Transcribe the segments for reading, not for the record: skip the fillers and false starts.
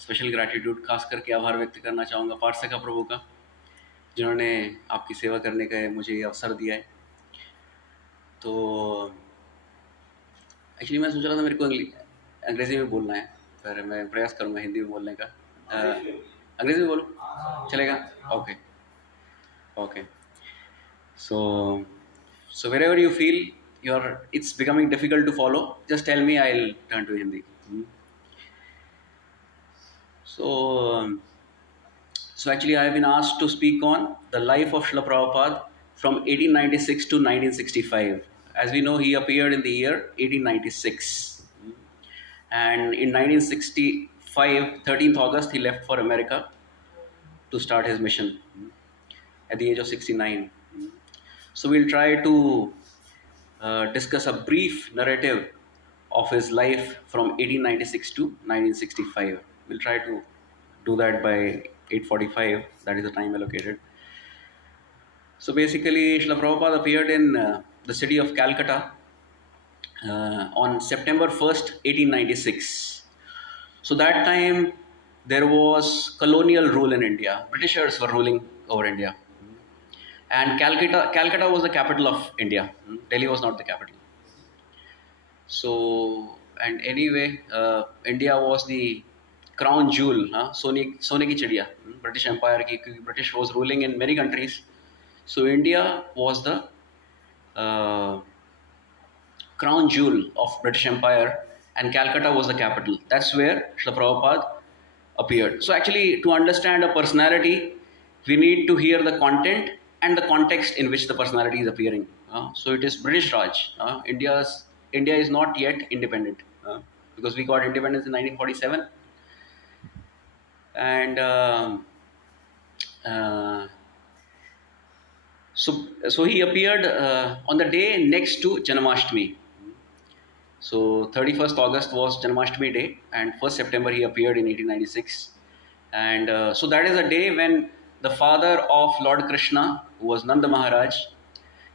Special gratitude खास करके आभार व्यक्त करना चाहूँगा पार्षद प्रभु का, जिन्होंने आपकी सेवा करने का मुझे ये अवसर दिया है। तो एक्चुअली मैं सोच रहा था मेरे को अंग्रेज़ी में बोलना है, पर मैं प्रयास करूँगा हिंदी में बोलने का। अंग्रेज़ी में बोलूँ चलेगा? Okay okay. So wherever you feel it's becoming difficult to follow, just tell me, I'll turn to Hindi. So actually I have been asked to speak on the life of Srila Prabhupada from 1896 to 1965. As we know, he appeared in the year 1896. And in 1965, 13th August, he left for America to start his mission at the age of 69. So we'll try to discuss a brief narrative of his life from 1896 to 1965. We'll try to do that by 8:45, that is the time allocated. So basically, Srila Prabhupada appeared in the city of Calcutta on September 1st, 1896. So that time there was colonial rule in India. Britishers were ruling over India. And Calcutta was the capital of India. Delhi was not the capital. So, and anyway, India was the crown jewel, Sone ki chidiya, British Empire ki, British was ruling in many countries. So India was the crown jewel of British Empire, and Calcutta was the capital. That's where Srila Prabhupada appeared. So actually, to understand a personality, we need to hear the content and the context in which the personality is appearing. So it is British Raj. India is not yet independent because we got independence in 1947. And so he appeared on the day next to Janmashtami. So 31st August was Janmashtami day, and 1st September he appeared in 1896. And so that is a day when the father of Lord Krishna, who was Nanda Maharaj,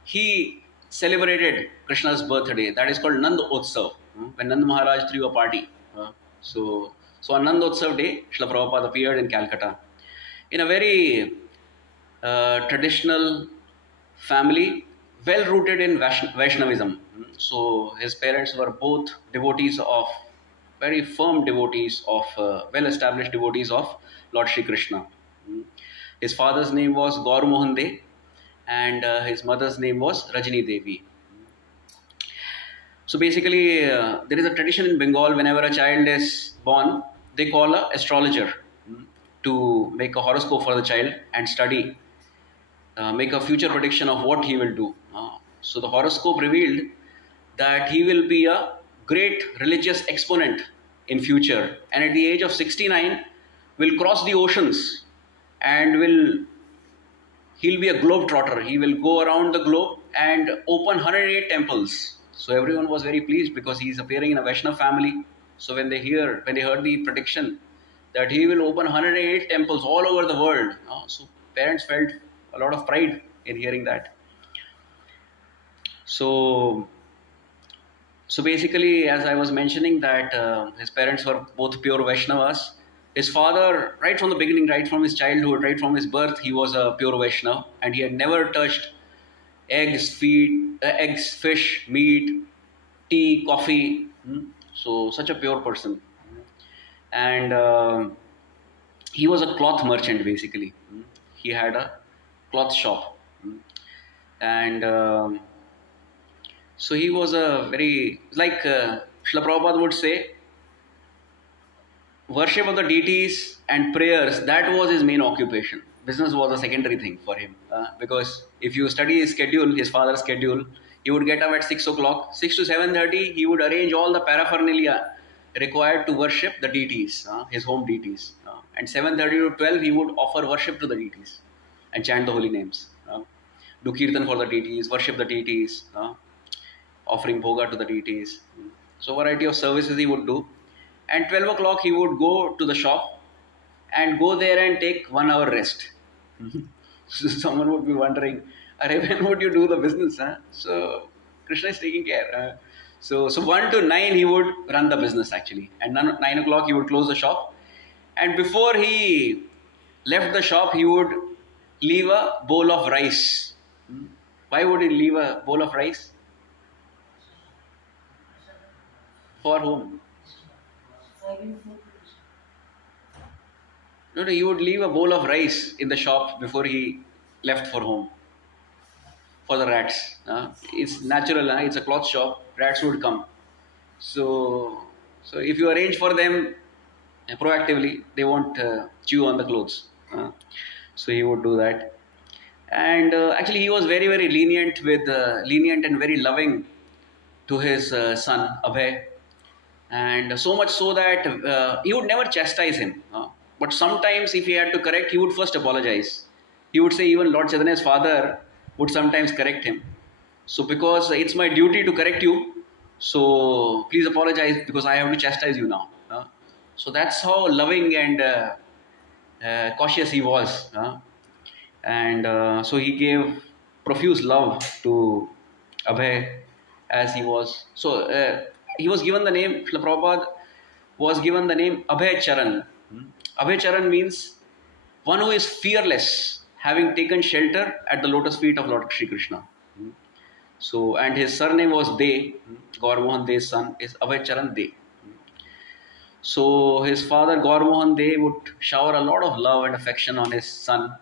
he celebrated Krishna's birthday. That is called Nanda Utsav, when Nanda Maharaj threw a party. So on Nanda Utsav day, Srila Prabhupada appeared in Calcutta in a very traditional family, well rooted in Vaishnavism. So his parents were both devotees of, very firm devotees of, well established devotees of Lord Shri Krishna. His father's name was Gaur Mohan De, and his mother's name was Rajini Devi. So basically, there is a tradition in Bengal, whenever a child is born, they call an astrologer to make a horoscope for the child and study, make a future prediction of what he will do. So the horoscope revealed that he will be a great religious exponent in future, and at the age of 69 will cross the oceans and he'll be a globetrotter. He will go around the globe and open 108 temples. So everyone was very pleased because he is appearing in a Vaishnava family. So when they heard the prediction that he will open 108 temples all over the world, so parents felt a lot of pride in hearing that. So basically, as I was mentioning, that his parents were both pure Vaishnavas. His father, right from the beginning, right from his childhood, right from his birth, he was a pure Vaishnava, and he had never touched eggs, fish, meat, tea, coffee. So such a pure person. And he was a cloth merchant, basically. He had a cloth shop. And so he was a very, like Srila Prabhupada would say, worship of the deities and prayers, that was his main occupation. Business was a secondary thing for him. Because if you study his schedule, his father's schedule, he would get up at 6 o'clock. 6 to 7:30, he would arrange all the paraphernalia required to worship the deities, his home deities. And 7:30 to 12, he would offer worship to the deities and chant the holy names. Do kirtan for the deities, worship the deities, offering bhoga to the deities. So variety of services he would do. And 12 o'clock he would go to the shop and go there and take 1 hour rest. So someone would be wondering, when would you do the business? So Krishna is taking care. So 1 to 9 he would run the business actually. And 9 o'clock he would close the shop And before he left the shop, he would leave a bowl of rice. Why would he leave a bowl of rice? For whom? No, no, he would leave a bowl of rice in the shop before he left for home. For the rats. It's natural, it's a cloth shop, rats would come. So if you arrange for them proactively, they won't chew on the clothes. So he would do that. And actually he was very, very lenient and very loving to his son, Abhay. And so much so that he would never chastise him. But sometimes if he had to correct, he would first apologize. He would say even Lord Chaitanya's father would sometimes correct him. So because it's my duty to correct you, so please apologize because I have to chastise you now. So that's how loving and cautious he was. And so he gave profuse love to Abhay as he was. So he was given the name, Srila Prabhupada was given the name Abhay Charan. Abhay Charan means one who is fearless, having taken shelter at the lotus feet of Lord Shri Krishna. So, and his surname was De, Gaur Mohan De's son is Abhay Charan De. So his father Gaur Mohan De would shower a lot of love and affection on his son,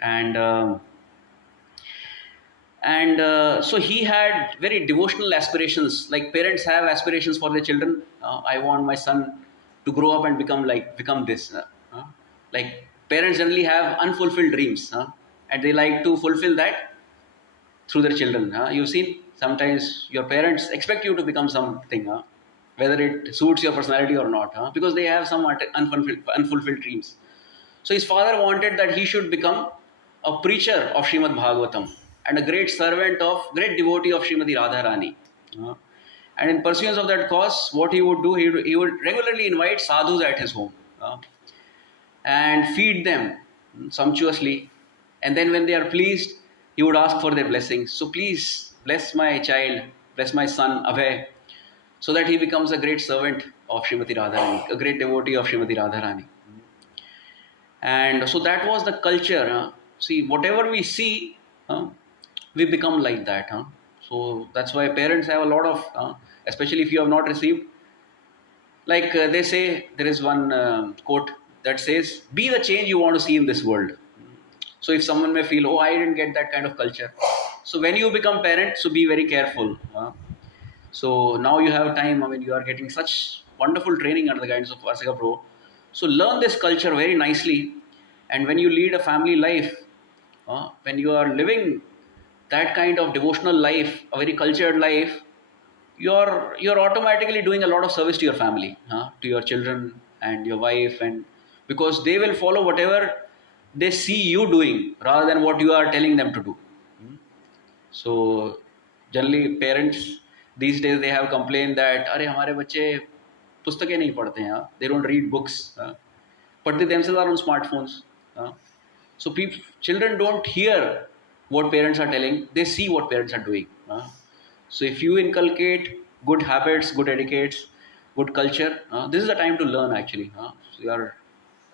and so he had very devotional aspirations, like parents have aspirations for their children. I want my son to grow up and become this. Like parents generally have unfulfilled dreams, and they like to fulfill that through their children. You've seen sometimes your parents expect you to become something, whether it suits your personality or not, because they have some unfulfilled dreams. So his father wanted that he should become a preacher of Srimad Bhagavatam and a great great devotee of Srimati Radharani. And in pursuance of that cause, what he would do, he would regularly invite sadhus at his home and feed them sumptuously. And then when they are pleased, he would ask for their blessings. So please bless my child, bless my son Abhay, so that he becomes a great servant of Srimati Radharani, a great devotee of Srimati Radharani. And so that was the culture. See, whatever we see, we become like that. So that's why parents have a lot of, especially if you have not received, like they say, there is one quote that says, be the change you want to see in this world. So if someone may feel, oh, I didn't get that kind of culture. So when you become parent, so be very careful. So now you have time, you are getting such wonderful training under the guidance of Vasika Prabhu. So learn this culture very nicely. And when you lead a family life, when you are living that kind of devotional life, a very cultured life, you're automatically doing a lot of service to your family, to your children and your wife, and because they will follow whatever they see you doing rather than what you are telling them to do. So generally parents these days, they have complained that अरे हमारे बच्चे पुस्तकें नहीं पढ़ते हैं, they don't read books, but they themselves are on smartphones. So children don't hear what parents are telling, they see what parents are doing. So if you inculcate good habits, good etiquettes, good culture, this is the time to learn actually. So you are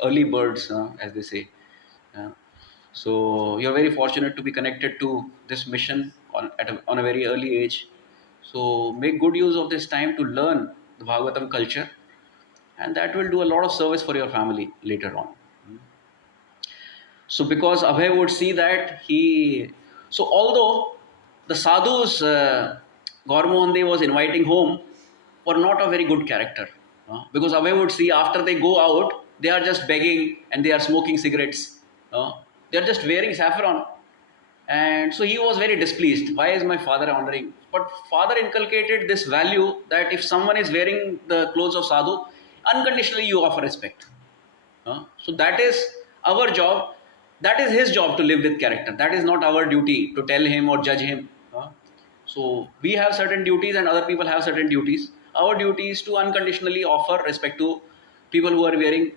early birds, as they say. So you are very fortunate to be connected to this mission on a very early age. So make good use of this time to learn the Bhagavatam culture, and that will do a lot of service for your family later on. So because Abhay would see that so although the sadhus Gaur Mohan De was inviting home were not a very good character, because Abhay would see after they go out, they are just begging and they are smoking cigarettes, they are just wearing saffron, and so he was very displeased. Why is my father honoring? But father inculcated this value that if someone is wearing the clothes of sadhu, unconditionally you offer respect. So that is our job. That is his job to live with character. That is not our duty to tell him or judge him. So we have certain duties and other people have certain duties. Our duty is to unconditionally offer respect to people who are wearing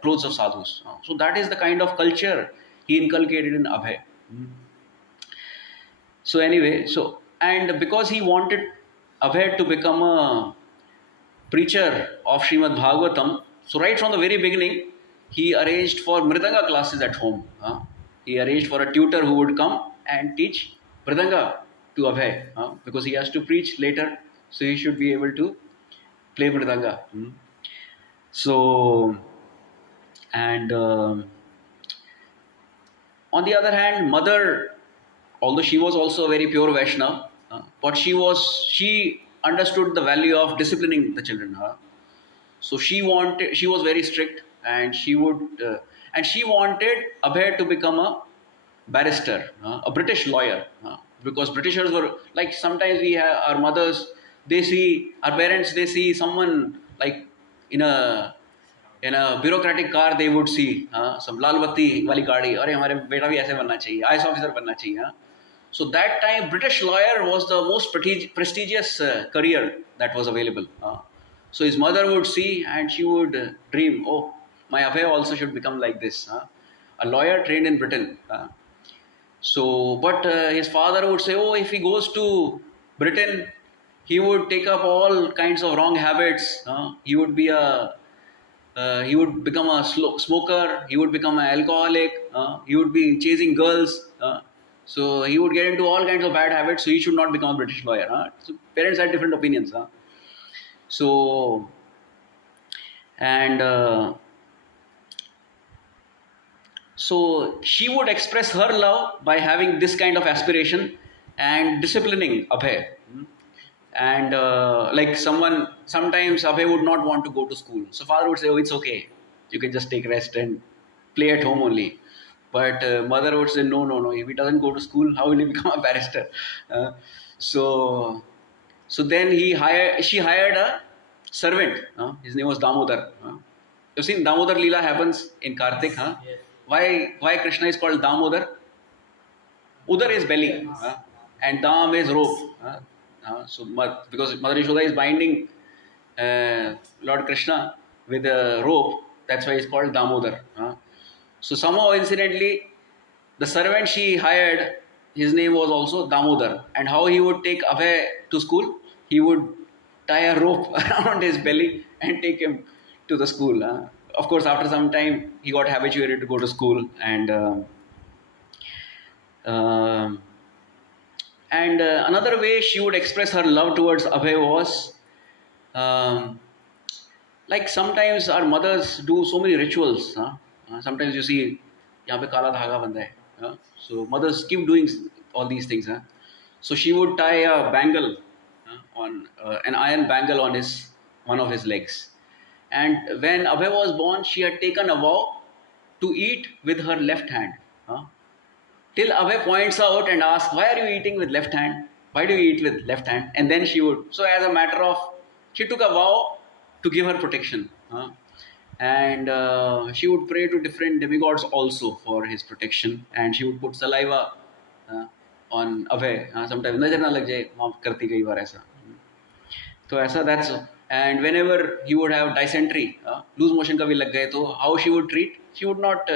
clothes of sadhus. So that is the kind of culture he inculcated in Abhay. So anyway, and because he wanted Abhay to become a preacher of Srimad Bhagavatam, so right from the very beginning, he arranged for Mridanga classes at home. He arranged for a tutor who would come and teach Mridanga to Abhay, because he has to preach later, so he should be able to play Mridanga. So, and on the other hand, mother, although she was also a very pure Vaishnava, but she understood the value of disciplining the children. So she was very strict, and she wanted Abhay to become a barrister, a British lawyer, because Britishers were like, sometimes we have our mothers, our parents, they see someone like in a bureaucratic car, they would see some lal batti wali gaadi, अरे हमारे बेटा भी ऐसे बनना चाहिए, IAS officer बनना चाहिए. So that time British lawyer was the most prestigious career that was available. So his mother would see and she would dream, oh, my Abhay also should become like this, a lawyer trained in Britain. But his father would say, oh, if he goes to Britain, he would take up all kinds of wrong habits. He would become a smoker. He would become an alcoholic. He would be chasing girls. So he would get into all kinds of bad habits. So he should not become a British lawyer. So parents had different opinions. So she would express her love by having this kind of aspiration and disciplining Abhay. And sometimes Abhay would not want to go to school. So father would say, oh, it's okay. You can just take rest and play at home only. But mother would say, no. If he doesn't go to school, how will he become a barrister? So then she hired a servant. His name was Damodar. You've seen Damodar Lila happens in Kartik. Yes. Why Krishna is called Damodar? Udar is belly, and Dam is rope. Because Mother Yashoda is binding Lord Krishna with a rope, that's why he's called Damodar. So somehow, incidentally, the servant she hired, his name was also Damodar. And how he would take Abhay to school? He would tie a rope around his belly and take him to the school. Of course, after some time, he got habituated to go to school. And another way she would express her love towards Abhay was, like sometimes our mothers do so many rituals. Sometimes you see, यहाँ पे काला धागा बंधा है. So mothers keep doing all these things. So she would tie a bangle on an iron bangle on one of his legs. And when Abhay was born, she had taken a vow to eat with her left hand. Till Abhay points out and asks, why are you eating with left hand? Why do you eat with left hand? And then she would, so as a matter of, she took a vow to give her protection. And she would pray to different demigods also for his protection. And she would put saliva on Abhay. Sometimes nazar na lag jaye, maaf karti kai baar aisa. So aisa, that's, and whenever he would have dysentery, loose motion ka bhi lag gaye, to how she would treat? She would not,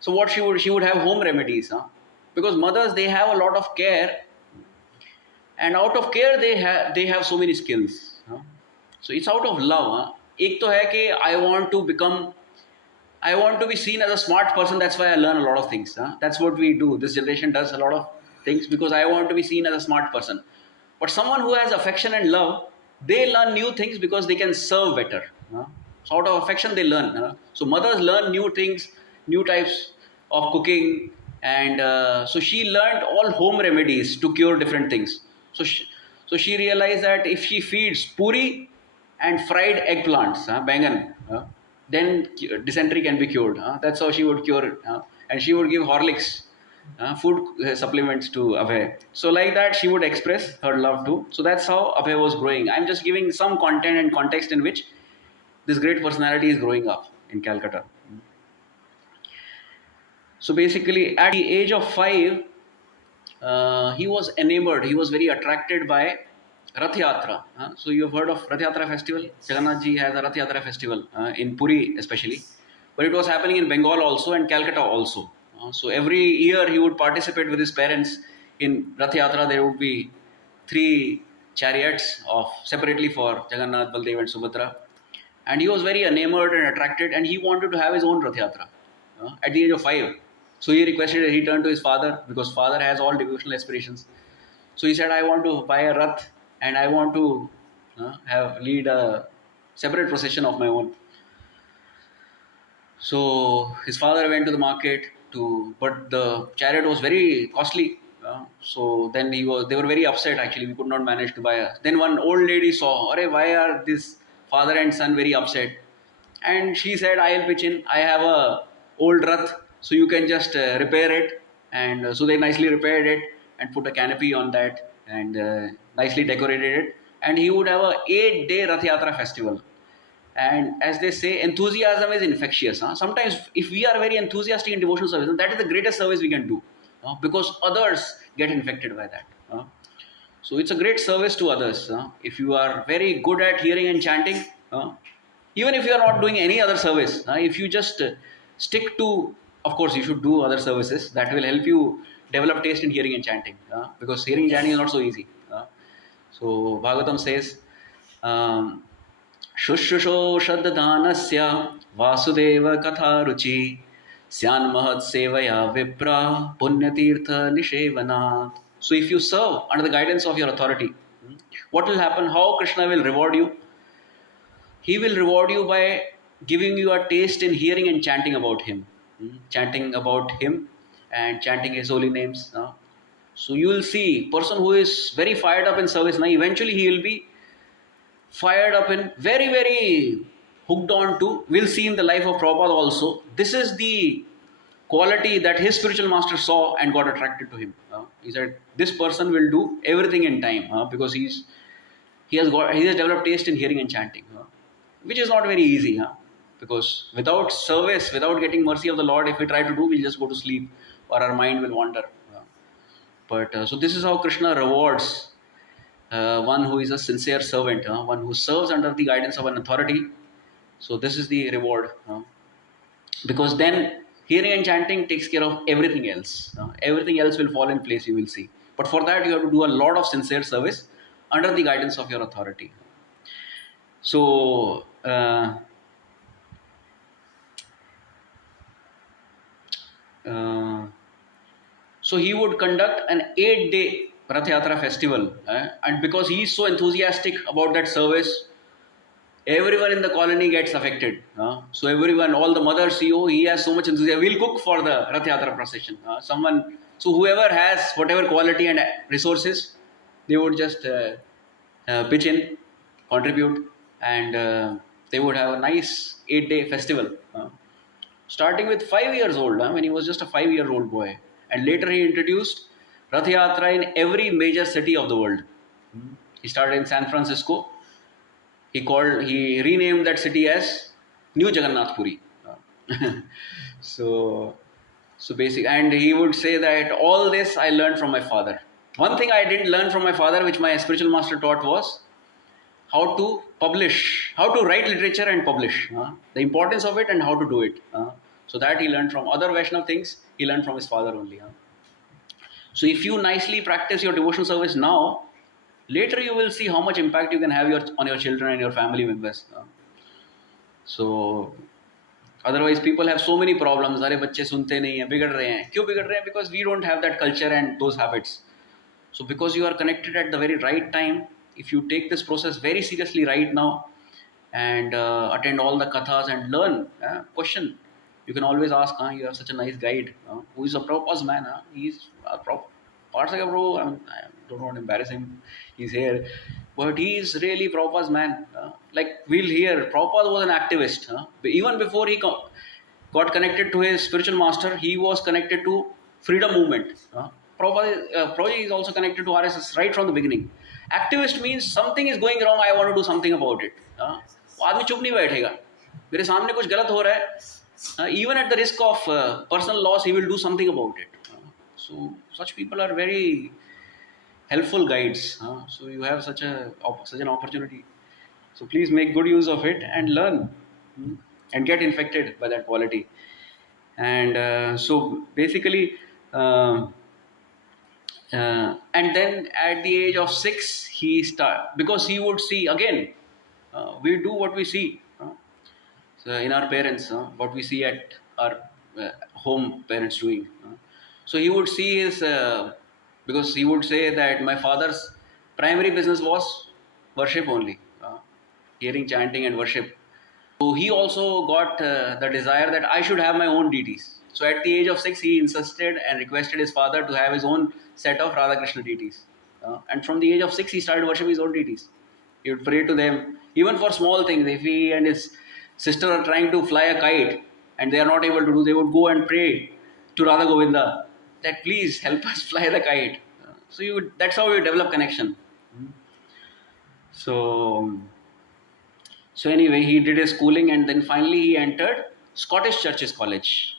so what she would have home remedies. Because mothers, they have a lot of care, and out of care they have so many skills. So it's out of love. एक तो है कि I want to be seen as a smart person. That's why I learn a lot of things. That's what we do. This generation does a lot of things because I want to be seen as a smart person. But someone who has affection and love, they learn new things because they can serve better. So out of affection they learn. So mothers learn new things, new types of cooking. And so she learned all home remedies to cure different things. So she realized that if she feeds puri and fried eggplants, bangan, then dysentery can be cured. That's how she would cure it. And she would give Horlicks, food supplements to Abhay. So like that, she would express her love too. So that's how Abhay was growing. I'm just giving some content and context in which this great personality is growing up in Calcutta. So basically, at the age of 5, he was enamored. He was very attracted by Rath Yatra. So you have heard of Rath Yatra festival? Jagannath ji has a Rath Yatra festival in Puri especially. But it was happening in Bengal also and Calcutta also. So every year he would participate with his parents in Rath Yatra. There would be 3 chariots separately for Jagannath, Baldev and Subhadra. and he was very enamored and attracted, and he wanted to have his own Rath Yatra at the age of 5. So he requested, he turned to his father, because father has all devotional aspirations. So he said, I want to buy a Rath and I want to lead a separate procession of my own. So his father went to the market but the chariot was very costly. So then they were very upset actually. We could not manage to buy a. Then one old lady saw, why are this father and son very upset? And she said, I'll pitch in. I have a old Rath, so you can just repair it. And so they nicely repaired it and put a canopy on that and nicely decorated it. And he would have a 8-day Rath Yatra festival. And as they say, enthusiasm is infectious. Sometimes if we are very enthusiastic in devotional service, that is the greatest service we can do, because others get infected by that. So it's a great service to others. If you are very good at hearing and chanting, even if you are not doing any other service, if you just stick to, of course you should do other services, that will help you develop taste in hearing and chanting, because hearing and chanting is not so easy. So Bhagavatam says, शुश्रूषोषद्दानस्य Vasudev कथारुचि स्यान्महत्सेवया Vipra पुण्यतीर्थ निषेवनात्. So if you serve under the guidance of your authority, what will happen? How Krishna will reward you? He will reward you by giving you a taste in hearing and chanting about him. Chanting about him and chanting his holy names. So you will see, person who is very fired up in service, eventually he will be fired up and very, very hooked on to. We'll see in the life of Prabhupada also. This is the quality that his spiritual master saw and got attracted to him. He said, this person will do everything in time because he has developed taste in hearing and chanting, which is not very easy. Because without service, without getting mercy of the Lord, if we try to do, we'll just go to sleep or our mind will wander. So this is how Krishna rewards one who is a sincere servant, one who serves under the guidance of an authority. So this is the reward, because then hearing and chanting takes care of everything else. Everything else will fall in place, you will see. But for that you have to do a lot of sincere service under the guidance of your authority. So so he would conduct an 8-day Rath Yatra festival, and because he is so enthusiastic about that service, everyone in the colony gets affected. So everyone, all the mothers see, he has so much enthusiasm, we'll cook for the Rath Yatra procession. So whoever has whatever quality and resources, they would just pitch in, contribute, and they would have a nice 8-day festival. Starting with 5 years old, when he was just a 5-year-old boy. And later he introduced Rath Yatra in every major city of the world. He started in San Francisco. He renamed that city as New Jagannath Puri. So basic, and he would say that all this I learned from my father. One thing I didn't learn from my father, which my spiritual master taught, was how to publish, how to write literature and publish, the importance of it and how to do it. So that he learned from other Vaishnava things, he learned from his father only. So if you nicely practice your devotional service now, later you will see how much impact you can have on your children and your family members. So otherwise people have so many problems. Are bacche sunte nahi hain, bigad rahe hain. Kyun bigad rahe hain? Because we don't have that culture and those habits. So because you are connected at the very right time, if you take this process very seriously right now and attend all the kathas and learn, question, you can always ask, you have such a nice guide, who is a Prabhupada's man. He's a Prabhu. I don't want to embarrass him. He's here. But he is really Prabhupada's man. Like we'll hear, Prabhupada was an activist. Even before he got connected to his spiritual master, he was connected to freedom movement. Prabhupada is also connected to RSS right from the beginning. Activist means something is going wrong, I want to do something about it. आदमी चुप नहीं बैठेगा, मेरे सामने कुछ गलत हो रहा है, even at the risk of personal loss, he will do something about it. So such people are very helpful guides. So you have such an opportunity. So please make good use of it and learn and get infected by that quality. And so basically, and then at the age of 6, he because he would see again, we do what we see. in our parents, what we see at our home parents doing. So he would see his, because he would say that my father's primary business was worship only, hearing chanting and worship. So he also got the desire that I should have my own deities. So at the age of 6, he insisted and requested his father to have his own set of Radha Krishna deities. And from the age of 6, he started worshiping his own deities. He would pray to them, even for small things. If he and his sister are trying to fly a kite and they are not able to do, they would go and pray to Radha Govinda that please help us fly the kite. That's how you develop connection. So, so anyway, he did his schooling and then finally he entered Scottish Churches College.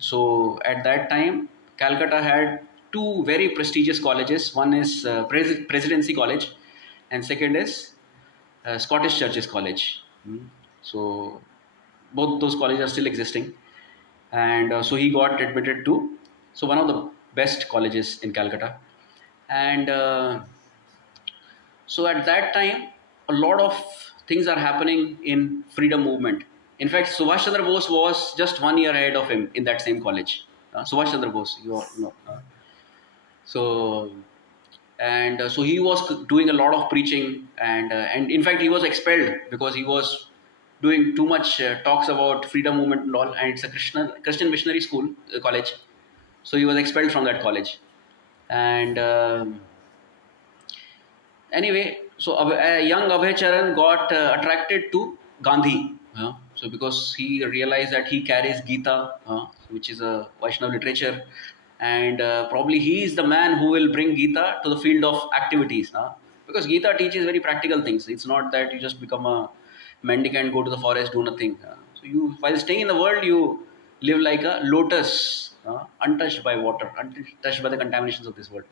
So at that time, Calcutta had two very prestigious colleges. One is Presidency College and second is Scottish Churches College. So both those colleges are still existing. And so he got admitted to one of the best colleges in Calcutta. And so at that time, a lot of things are happening in freedom movement. In fact, Subhash Chandra Bose was just 1 year ahead of him in that same college. Subhash Chandra Bose, you all know. So he was doing a lot of preaching, and in fact he was expelled because he was doing too much talks about freedom movement and all, and it's a Christian missionary school college. So he was expelled from that college. And anyway, so a young Abhay Charan got attracted to Gandhi. So because he realized that he carries Gita, which is a Vaishnava literature, and probably he is the man who will bring Gita to the field of activities. Because Gita teaches very practical things. It's not that you just become a mendicant, go to the forest, do nothing. So you, while staying in the world, you live like a lotus, untouched by water, untouched by the contaminations of this world.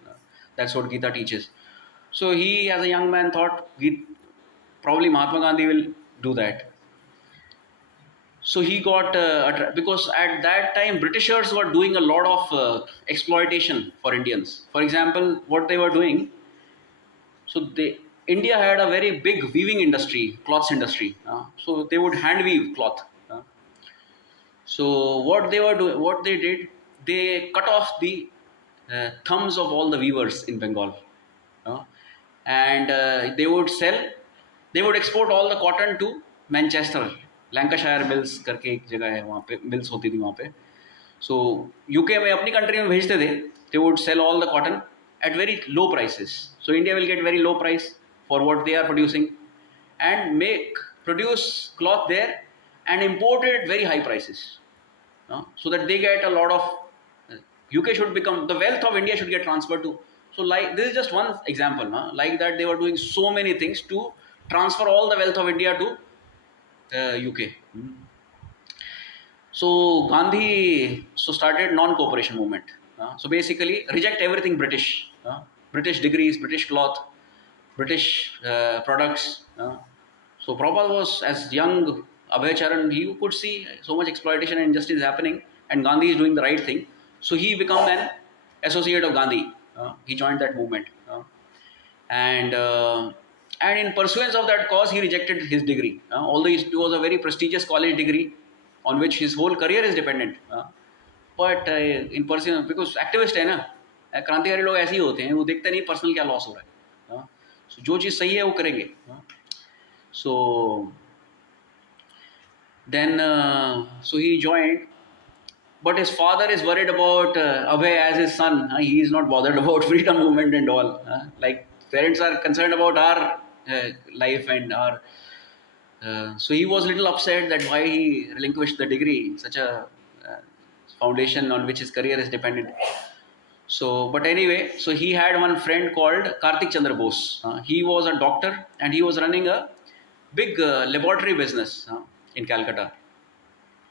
That's what Gita teaches. So he, as a young man, thought probably Mahatma Gandhi will do that. So he got, because at that time Britishers were doing a lot of exploitation for Indians. For example, what they were doing, so India had a very big weaving industry, cloths industry. So they would hand weave cloth. So what they did, they cut off the thumbs of all the weavers in Bengal. And they would export all the cotton to Manchester. Lancashire mills करके एक जगह है, वहाँ पे mills होती थी वहाँ पे. सो यूके में अपनी कंट्री में भेजते थे. They would sell all the cotton at very low prices. So India will get very low price for what they are producing and produce cloth there and import it at very high prices, so that they get a lot of UK should become, the wealth of India should get transferred to. So like this is just one example, like that they were doing so many things to transfer all the wealth of India to UK. So Gandhi started non-cooperation movement. So basically reject everything British, British degrees, British cloth, British products. So Prabhupada was, as young Abhay Charan, he could see so much exploitation and injustice happening, and Gandhi is doing the right thing. So he became an associate of Gandhi. He joined that movement, and in pursuance of that cause, he rejected his degree. Although it was a very prestigious college degree on which his whole career is dependent. But in pursuance, because activist है ना, क्रांतिकारी लोग ऐसे ही होते हैं, वो देखते नहीं पर्सनल क्या लॉस हो रहा है. So जो चीज़ सही है वो करेंगे. So then, so he joined, but his father is worried about Abhay as his son. He is not bothered about freedom movement and all. Like parents are concerned about our life and our. So he was a little upset that why he relinquished the degree, such a foundation on which his career is dependent. So, but anyway, so he had one friend called Kartik Chandra Bose. He was a doctor and he was running a big laboratory business in Calcutta.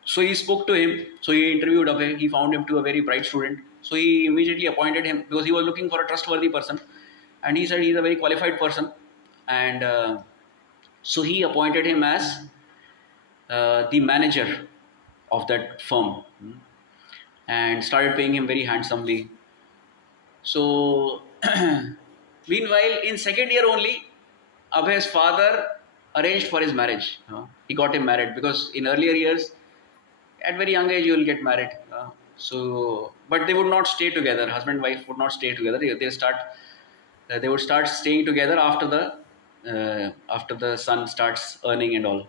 So he spoke to him. So he interviewed Abhay. He found him to a very bright student. So he immediately appointed him because he was looking for a trustworthy person. And he said he's a very qualified person. And so he appointed him as the manager of that firm and started paying him very handsomely. So meanwhile, in second year only, Abhay's father arranged for his marriage. he got him married, because in earlier years, at very young age, you will get married. But they would not stay together. Husband and wife would not stay together. They would start staying together after the son starts earning and all.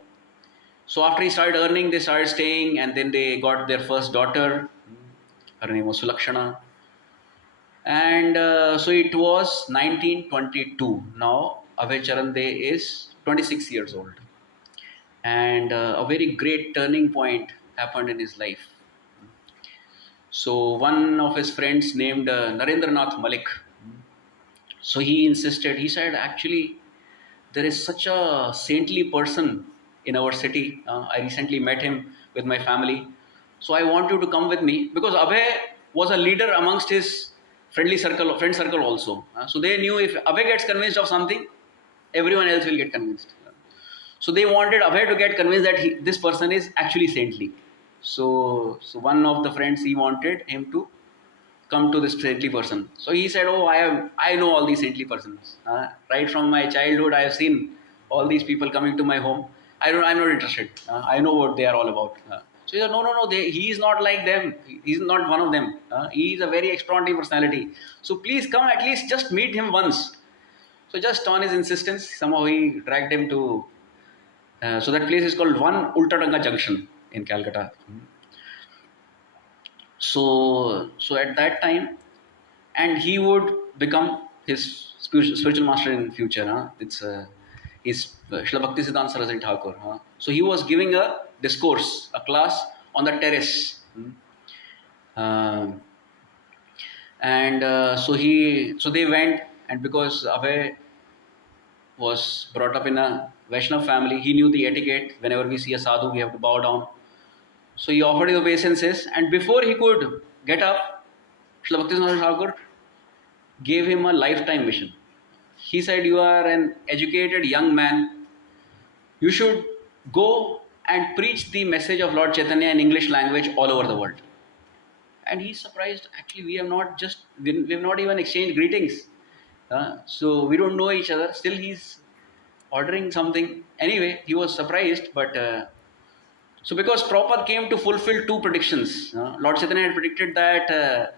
So after he started earning, they started staying, and then they got their first daughter. Her name was Sulakshana. And so it was 1922. Now Abhay Charan De is 26 years old. And a very great turning point happened in his life. So one of his friends named Narendranath Malik. So he insisted, he said, actually, there is such a saintly person in our city. I recently met him with my family. So I want you to come with me, because Abhay was a leader amongst his friend circle also. So they knew if Abhay gets convinced of something, everyone else will get convinced. So they wanted Abhay to get convinced that this person is actually saintly. So one of the friends, he wanted him to come to this saintly person. So he said, oh, I know all these saintly persons. Right from my childhood, I have seen all these people coming to my home. I'm not interested. I know what they are all about. So he said, no, he is not like them. He is not one of them. He is a very extraordinary personality. So please come, at least just meet him once. So just on his insistence, somehow he dragged him to, so that place is called One Ultadanga Junction in Calcutta. So at that time, and he would become his spiritual master in future. It's Srila Bhakti Siddhanta Saraswati Thakur. So he was giving a discourse, a class on the terrace. So they went, and because Abhay was brought up in a Vaishnav family, he knew the etiquette. Whenever we see a sadhu, we have to bow down. So he offered his obeisances, and before he could get up, Srila Bhakti Siddhanta Thakur gave him a lifetime mission. He said, you are an educated young man. You should go and preach the message of Lord Chaitanya in English language all over the world. And he's surprised. Actually, we have not even exchanged greetings. So we don't know each other. Still, he's ordering something. Anyway, he was surprised. But so because Prabhupada came to fulfill two predictions. Lord Chaitanya had predicted that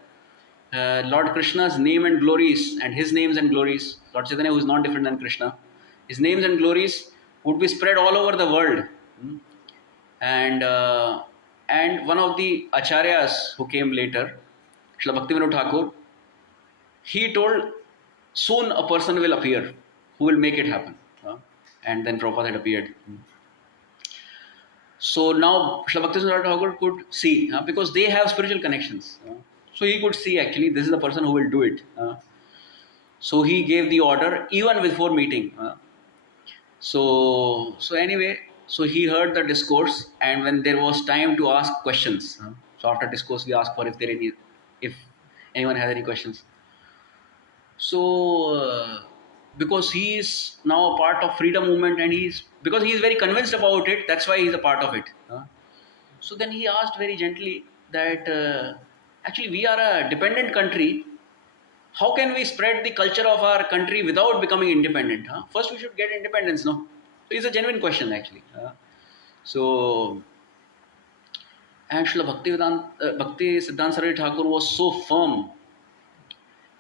Lord Krishna's name and glories, and his names and glories, Lord Chaitanya, who is not different than Krishna, his names and glories would be spread all over the world. And one of the acharyas who came later, Srila Bhaktivinoda Thakur, he told, soon a person will appear who will make it happen. And then Prabhupada had appeared. So now Srila Bhaktivinoda Thakur could see, because they have spiritual connections. So he could see, actually, this is the person who will do it. So he gave the order even before meeting. So anyway, so he heard the discourse, and when there was time to ask questions, so after discourse we asked for if anyone has any questions. So because he is now a part of freedom movement, and because he is very convinced about it, that's why he is a part of it. So then he asked very gently that actually we are a dependent country. How can we spread the culture of our country without becoming independent? First we should get independence, no? So it's a genuine question, actually. And Srila Bhakti Siddhanta Saraswati Thakur was so firm.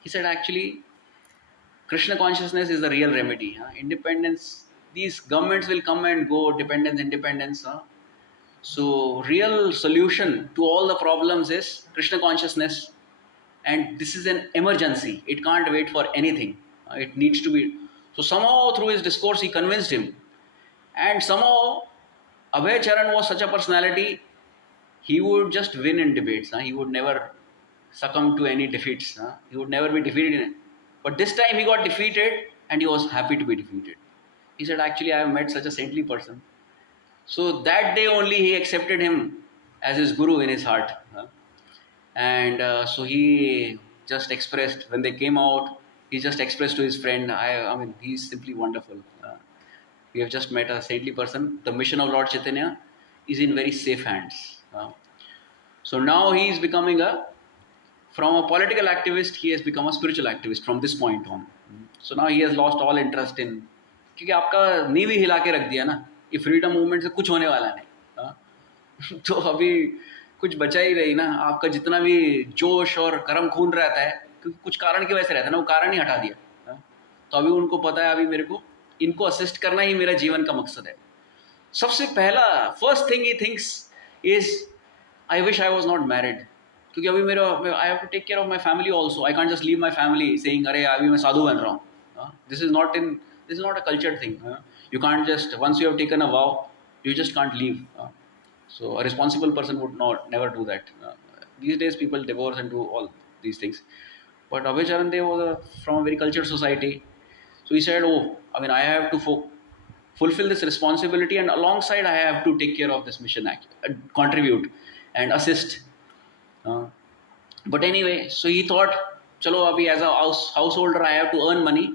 He said, actually, Krishna consciousness is the real remedy. Independence, these governments will come and go, independence. So real solution to all the problems is Krishna consciousness, and this is an emergency. It can't wait for anything. It needs to be. So somehow through his discourse he convinced him, and somehow Abhay Charan was such a personality, he would just win in debates. He would never succumb to any defeats. He would never be defeated in it. But this time he got defeated, and he was happy to be defeated. He said, actually, I have met such a saintly person. So that day only he accepted him as his guru in his heart. And so he just expressed, when they came out, he just expressed to his friend, I mean, he's simply wonderful. We have just met a saintly person. The mission of Lord Chaitanya is in very safe hands. So now he is becoming from a political activist, he has become a spiritual activist from this point on. So now he has lost all interest in, क्योंकि आपका नींव ही हिला के रख दिया ना, ये freedom movement से कुछ होने वाला नहीं। हाँ? तो अभी कुछ बचा ही नहीं ना, आपका जितना भी जोश और गर्म खून रहता है, क्योंकि कुछ कारण की वजह से रहता है ना, वो कारण ही हटा दिया। हाँ? तो अभी उनको पता है, अभी मेरे को इनको असिस्ट करना ही मेरा जीवन का मकसद है। सबसे पहला first thing he thinks is I wish I was not married, क्योंकि अभी मेरा I have to take care of my family also. I can't just leave my family saying अरे अभी मैं साधु बन रहा हूँ। This is not a culture thing. You can't just once you have taken a vow you just can't leave. So a responsible person would never do that. These days people divorce and do all these things. But Abhay Charan Dev was from a very cultured society. So he said, oh, I mean, I have to fulfill this responsibility, and alongside I have to take care of this mission, contribute and assist. But anyway, so he thought, chalo abhi as a householder I have to earn money.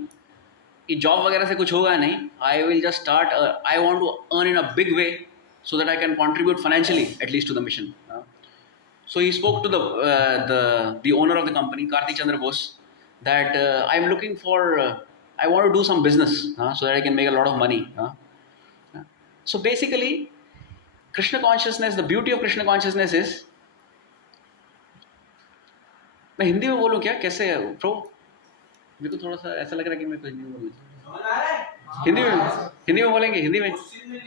ये job वगैरह से कुछ होगा नहीं, I will just start, I want to earn in a big way so that I can contribute financially at least to the mission. So he spoke to the owner of the company, Kartik Chandra Bose, that I am looking for, I want to do some business so that I can make a lot of money. So basically Krishna consciousness, the beauty of Krishna consciousness is, मैं हिंदी में बोलूँ क्या, कैसे pro, मेरे को थोड़ा सा ऐसा लग रहा है कि मैं कुछ नहीं बोलूँ. हिंदी में बोलेंगे, हिंदी में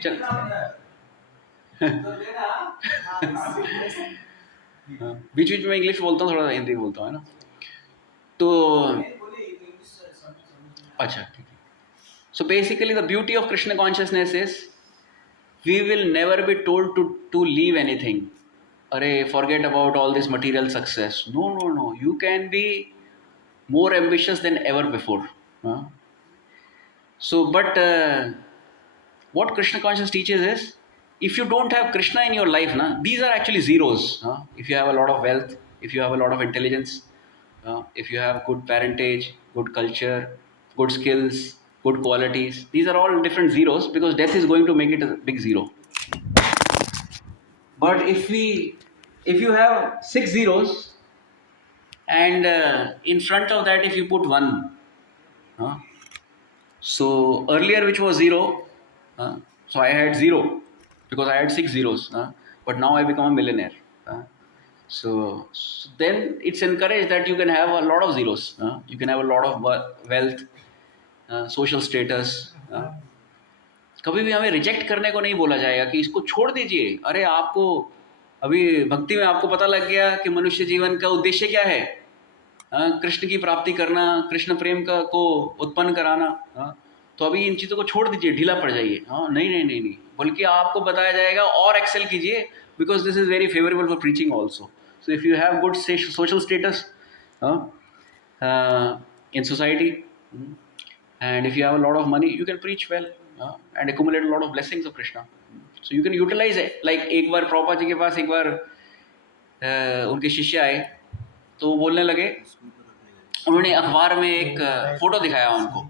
चल. बीच बीच में इंग्लिश बोलता हूँ, थोड़ा हिंदी बोलता हूँ, है ना. तो अच्छा ठीक है. So basically the beauty of Krishna consciousness is we will never be told to leave anything. अरे forget about all this material success. No no no, you can be more ambitious than ever before. So but what Krishna consciousness teaches is, if you don't have Krishna in your life, these are actually zeros. If you have a lot of wealth, if you have a lot of intelligence, if you have good parentage, good culture, good skills, good qualities, these are all different zeros, because death is going to make it a big zero. But if you have 6 zeros, and in front of that if you put 1, so earlier which was 0, so I had 0 because I had 6 zeros, but now I become a millionaire. So then it's encouraged that you can have a lot of zeros. You can have a lot of wealth, social status. कभी भी हमें reject करने को नहीं बोला जाएगा कि इसको छोड़ दीजिए. अरे आपको अभी भक्ति में आपको पता लग गया कि मनुष्य जीवन का उद्देश्य क्या है, कृष्ण की प्राप्ति करना, कृष्ण प्रेम का को उत्पन्न कराना. तो अभी इन चीज़ों को छोड़ दीजिए, ढीला पड़ जाइए. नहीं नहीं नहीं नहीं, बल्कि आपको बताया जाएगा और एक्सेल कीजिए, because this is very favourable for preaching also. So if you have good social status in society, and if you have a lot of money, you can preach well and accumulate a lot of blessings of Krishna. So you can utilize it. Like एक बार प्रभुपाद जी के पास एक बार उनके शिष्य आए, तो वो बोलने लगे, उन्होंने अखबार में एक फोटो दिखाया उनको.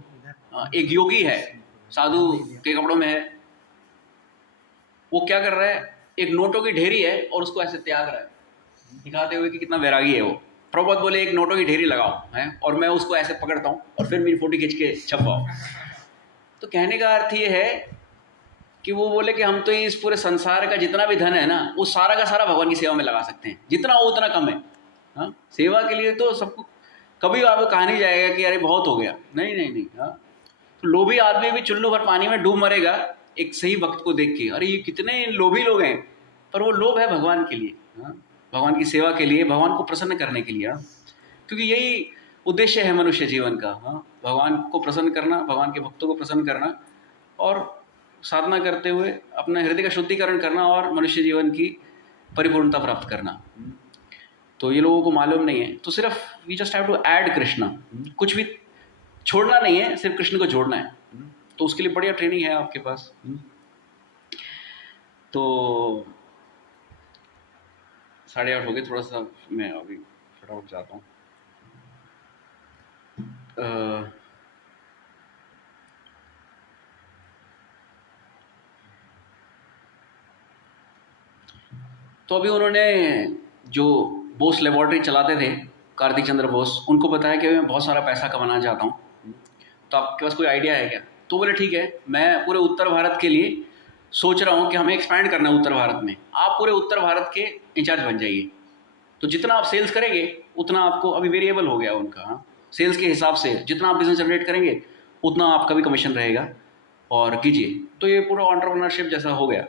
एक योगी है, साधु के कपड़ों में है, वो क्या कर रहा है, एक नोटों की ढेरी है और उसको ऐसे त्याग रहा है, दिखाते हुए कि कितना वैरागी है वो. प्रभुपाद बोले एक नोटों की ढेरी लगाओ है, और मैं उसको ऐसे पकड़ता हूँ और फिर मेरी फोटो खींच के छपवाओ. तो कहने का अर्थ ये है कि वो बोले कि हम तो इस पूरे संसार का जितना भी धन है ना, वो सारा का सारा भगवान की सेवा में लगा सकते हैं, जितना हो उतना कम है. सेवा के लिए तो सबको, कभी आपको कहा नहीं जाएगा कि अरे बहुत हो गया. नहीं नहीं नहीं. तो लोभी आदमी भी चुल्लू भर पानी में डूब मरेगा एक सही वक्त को देख के. अरे ये कितने लोभी लोग हैं, पर वो लोभ है भगवान के लिए, भगवान की सेवा के लिए, भगवान को प्रसन्न करने के लिए. क्योंकि यही उद्देश्य है मनुष्य जीवन का. भगवान को प्रसन्न करना, भगवान के भक्तों को प्रसन्न करना, और साधना करते हुए अपना हृदय का शुद्धिकरण करना और मनुष्य जीवन की परिपूर्णता प्राप्त करना. तो ये लोगों को मालूम नहीं है. तो सिर्फ we just have to add Krishna, कुछ भी छोड़ना नहीं है, सिर्फ कृष्ण को जोड़ना है. तो उसके लिए बढ़िया ट्रेनिंग है आपके पास. तो 8:30 हो गए, थोड़ा सा मैं अभी फटाफट जाता हूँ. तो अभी उन्होंने जो बोस लेबोरेटरी चलाते थे, कार्तिक चंद्र बोस, उनको बताया कि मैं बहुत सारा पैसा कमाना चाहता हूँ, तो आपके पास कोई आइडिया है क्या? तो बोले ठीक है, मैं पूरे उत्तर भारत के लिए सोच रहा हूँ कि हमें एक्सपैंड करना है उत्तर भारत में, आप पूरे उत्तर भारत के इंचार्ज बन जाइए। तो जितना आप सेल्स करेंगे उतना आपको, अभी वेरिएबल हो गया उनका, सेल्स के हिसाब से जितना आप बिजनेस जनरेट करेंगे उतना आपका भी कमीशन रहेगा, और कीजिए। तो ये पूरा एंटरप्रेन्योरशिप जैसा हो गया।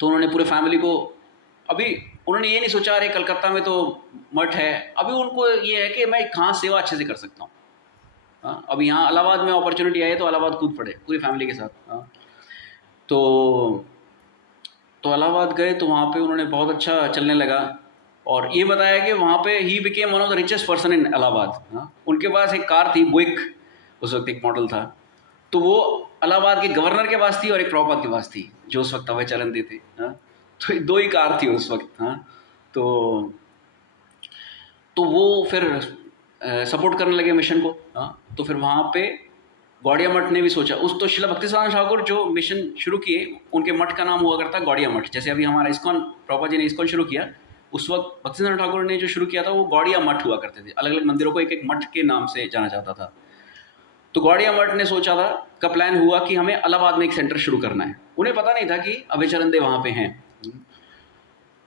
तो उन्होंने पूरे फैमिली को, अभी उन्होंने ये नहीं सोचा अरे कलकत्ता में तो मठ है, अभी उनको ये है कि मैं कहाँ सेवा अच्छे से कर सकता हूँ। अब यहाँ इलाहाबाद में अपॉर्चुनिटी आई तो इलाहाबाद कूद पड़े पूरी फैमिली के साथ। तो इलाहाबाद गए तो वहाँ पे उन्होंने बहुत अच्छा चलने लगा, और ये बताया कि वहाँ पे he became one of the richest person in Allahabad. उनके पास एक कार थी बुइक, उस वक्त एक मॉडल था, तो वो इलाहाबाद के गवर्नर के पास थी और एक प्रभुपाद के पास थी, जो उस वक्त अभय चरण दे थे। तो 2 ही कार थी उस वक्त। तो वो फिर सपोर्ट करने लगे मिशन को। तो फिर वहाँ पे गौड़िया मठ ने भी सोचा, उस तो श्रील भक्तिसिद्धांत ठाकुर जो मिशन शुरू किए उनके मठ का नाम हुआ करता गौड़िया मठ। जैसे अभी हमारा इस्कॉन, प्रभुपाद जी ने इस्कॉन शुरू किया, उस वक्त भक्तिसिद्धांत ठाकुर ने जो शुरू किया था वो गौड़िया मठ हुआ करते थे। अलग अलग मंदिरों को एक एक मठ के नाम से जाना जाता था। तो गौड़िया मठ ने सोचा था, का प्लान हुआ कि हमें इलाहाबाद में एक सेंटर शुरू करना है। उन्हें पता नहीं था कि अभय चरण दे वहाँ पे हैं।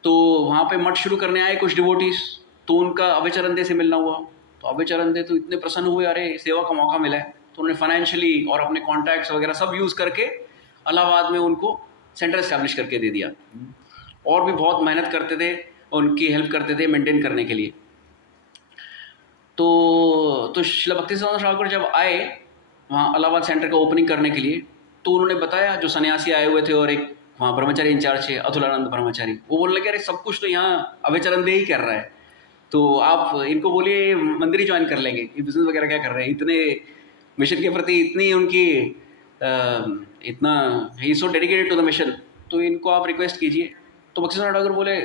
तो वहाँ पे मठ शुरू करने आए कुछ डिवोटीज, तो उनका अभय चरण दे से मिलना हुआ। तो अभय चरण दे तो इतने प्रसन्न हुए, अरे सेवा का मौका मिला है। तो उन्होंने फाइनेंशियली और अपने कॉन्टैक्ट्स वगैरह सब यूज़ करके इलाहाबाद में उनको सेंटर इस्टेब्लिश करके दे दिया, और भी बहुत मेहनत करते थे, उनकी हेल्प करते थे मेंटेन करने के लिए। तो श्रील भक्तिसिद्धांत ठाकुर जब आए वहाँ इलाहाबाद सेंटर का ओपनिंग करने के लिए, तो उन्होंने बताया, जो सन्यासी आए हुए थे और एक वहाँ ब्रह्मचारी इंचार्ज थे अतुलानंद ब्रह्मचारी, वो बोलने लगे अरे सब कुछ तो यहाँ अभय चरण दे ही कर रहा है, तो आप इनको बोलिए मंदिर ही ज्वाइन कर लेंगे, ये बिजनेस वगैरह क्या कर रहे हैं, इतने मिशन के प्रति इतनी उनकी इतना ही so dedicated to the mission, तो इनको आप रिक्वेस्ट कीजिए। तो भक्तिसिद्धांत ठाकुर बोले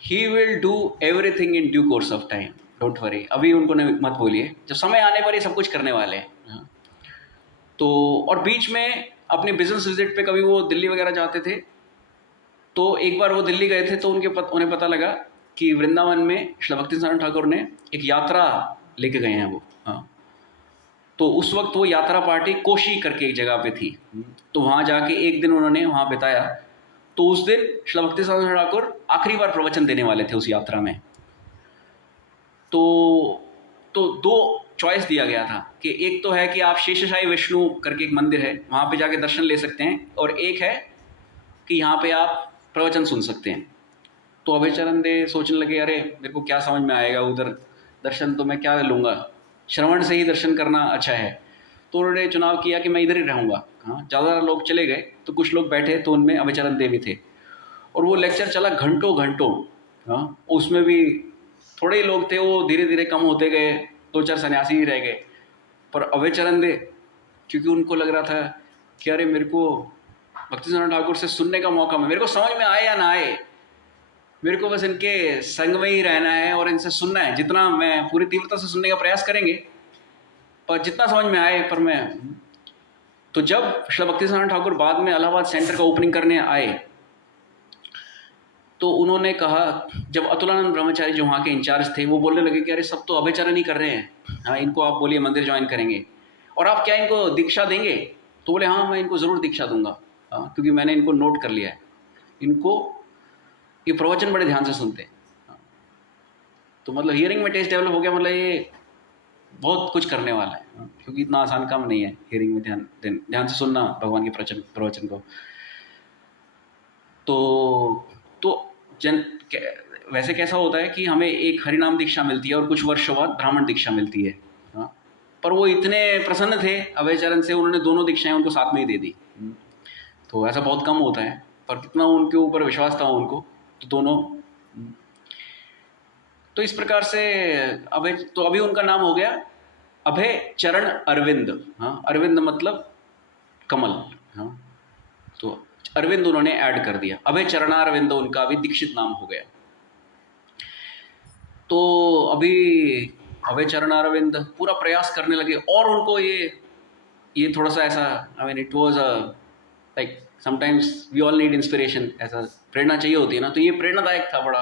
he will do everything in due course of time, don't worry, अभी उनको मत बोलिए, जब समय आने पर ये सब कुछ करने वाले हैं। तो और बीच में अपने बिजनेस विजिट पे कभी वो दिल्ली वगैरह जाते थे, तो एक बार वो दिल्ली गए थे तो उन्हें पता लगा कि वृंदावन में श्री भक्तिसिद्धांत ठाकुर ने एक यात्रा लेके गए हैं वो। तो उस वक्त वो यात्रा पार्टी कोशी करके एक जगह पे थी, तो वहाँ जाके एक दिन उन्होंने वहाँ बिताया। तो उस दिन श्री भक्तिसिद्धांत ठाकुर आखिरी बार प्रवचन देने वाले थे उस यात्रा में। तो 2 चॉइस दिया गया था कि एक तो है कि आप शेषशाही विष्णु करके एक मंदिर है, वहाँ पे जाके दर्शन ले सकते हैं, और एक है कि यहाँ पे आप प्रवचन सुन सकते हैं। तो अभय चरण दे सोचने लगे अरे मेरे को क्या समझ में आएगा उधर, दर्शन तो मैं क्या लूँगा, श्रवण से ही दर्शन करना अच्छा है। तो उन्होंने चुनाव किया कि मैं इधर ही रहूँगा। ज़्यादा लोग चले गए तो कुछ लोग बैठे, तो उनमें अभय चरण दे भी थे, और वो लेक्चर चला घंटों घंटों। उसमें भी थोड़े ही लोग थे, वो धीरे धीरे कम होते गए, 2-4 सन्यासी ही रह गए। पर अभय चरण दे, क्योंकि उनको लग रहा था कि अरे मेरे को भक्तिसिद्धांत ठाकुर से सुनने का मौका, मेरे को समझ में आए या ना आए, मेरे को बस इनके संग में ही रहना है और इनसे सुनना है, जितना मैं पूरी तीव्रता से सुनने का प्रयास करेंगे, पर जितना समझ में आए। पर मैं तो जब श्री भक्तिसिद्धांत ठाकुर बाद में इलाहाबाद सेंटर का ओपनिंग करने आए, तो उन्होंने कहा, जब अतुलानंद ब्रह्मचारी जो वहाँ के इंचार्ज थे वो बोलने लगे कि अरे सब तो अभय चरण ही कर रहे हैं, इनको आप बोलिए मंदिर ज्वाइन करेंगे, और आप क्या इनको दीक्षा देंगे? तो बोले हाँ मैं इनको ज़रूर दीक्षा दूंगा, क्योंकि मैंने इनको नोट कर लिया है, इनको ये प्रवचन बड़े ध्यान से सुनते हैं। तो मतलब हियरिंग में टेस्ट डेवलप हो गया, मतलब ये बहुत कुछ करने वाला है, क्योंकि इतना आसान काम नहीं है हियरिंग में ध्यान से सुनना भगवान के प्रवचन को। तो वैसे कैसा होता है कि हमें एक हरिनाम दीक्षा मिलती है और कुछ वर्षों बाद ब्राह्मण दीक्षा मिलती है। पर वो इतने प्रसन्न थे अभय चरण से, उन्होंने दोनों दीक्षाएं उनको साथ में ही दे दी। तो ऐसा बहुत कम होता है, पर कितना उनके ऊपर विश्वास था उनको, तो दोनों। तो इस प्रकार से अभी उनका नाम हो गया अभय चरण अरविंद। अरविंद मतलब कमल। तो अरविंद उन्होंने ऐड कर दिया, अभय चरणारविंद उनका अभी दीक्षित नाम हो गया। तो अभी अभय चरणारविंद पूरा प्रयास करने लगे, और उनको ये थोड़ा सा ऐसा, I mean it was like sometimes we all need inspiration, ऐसा प्रेरणा चाहिए होती है ना। तो ये प्रेरणादायक था बड़ा,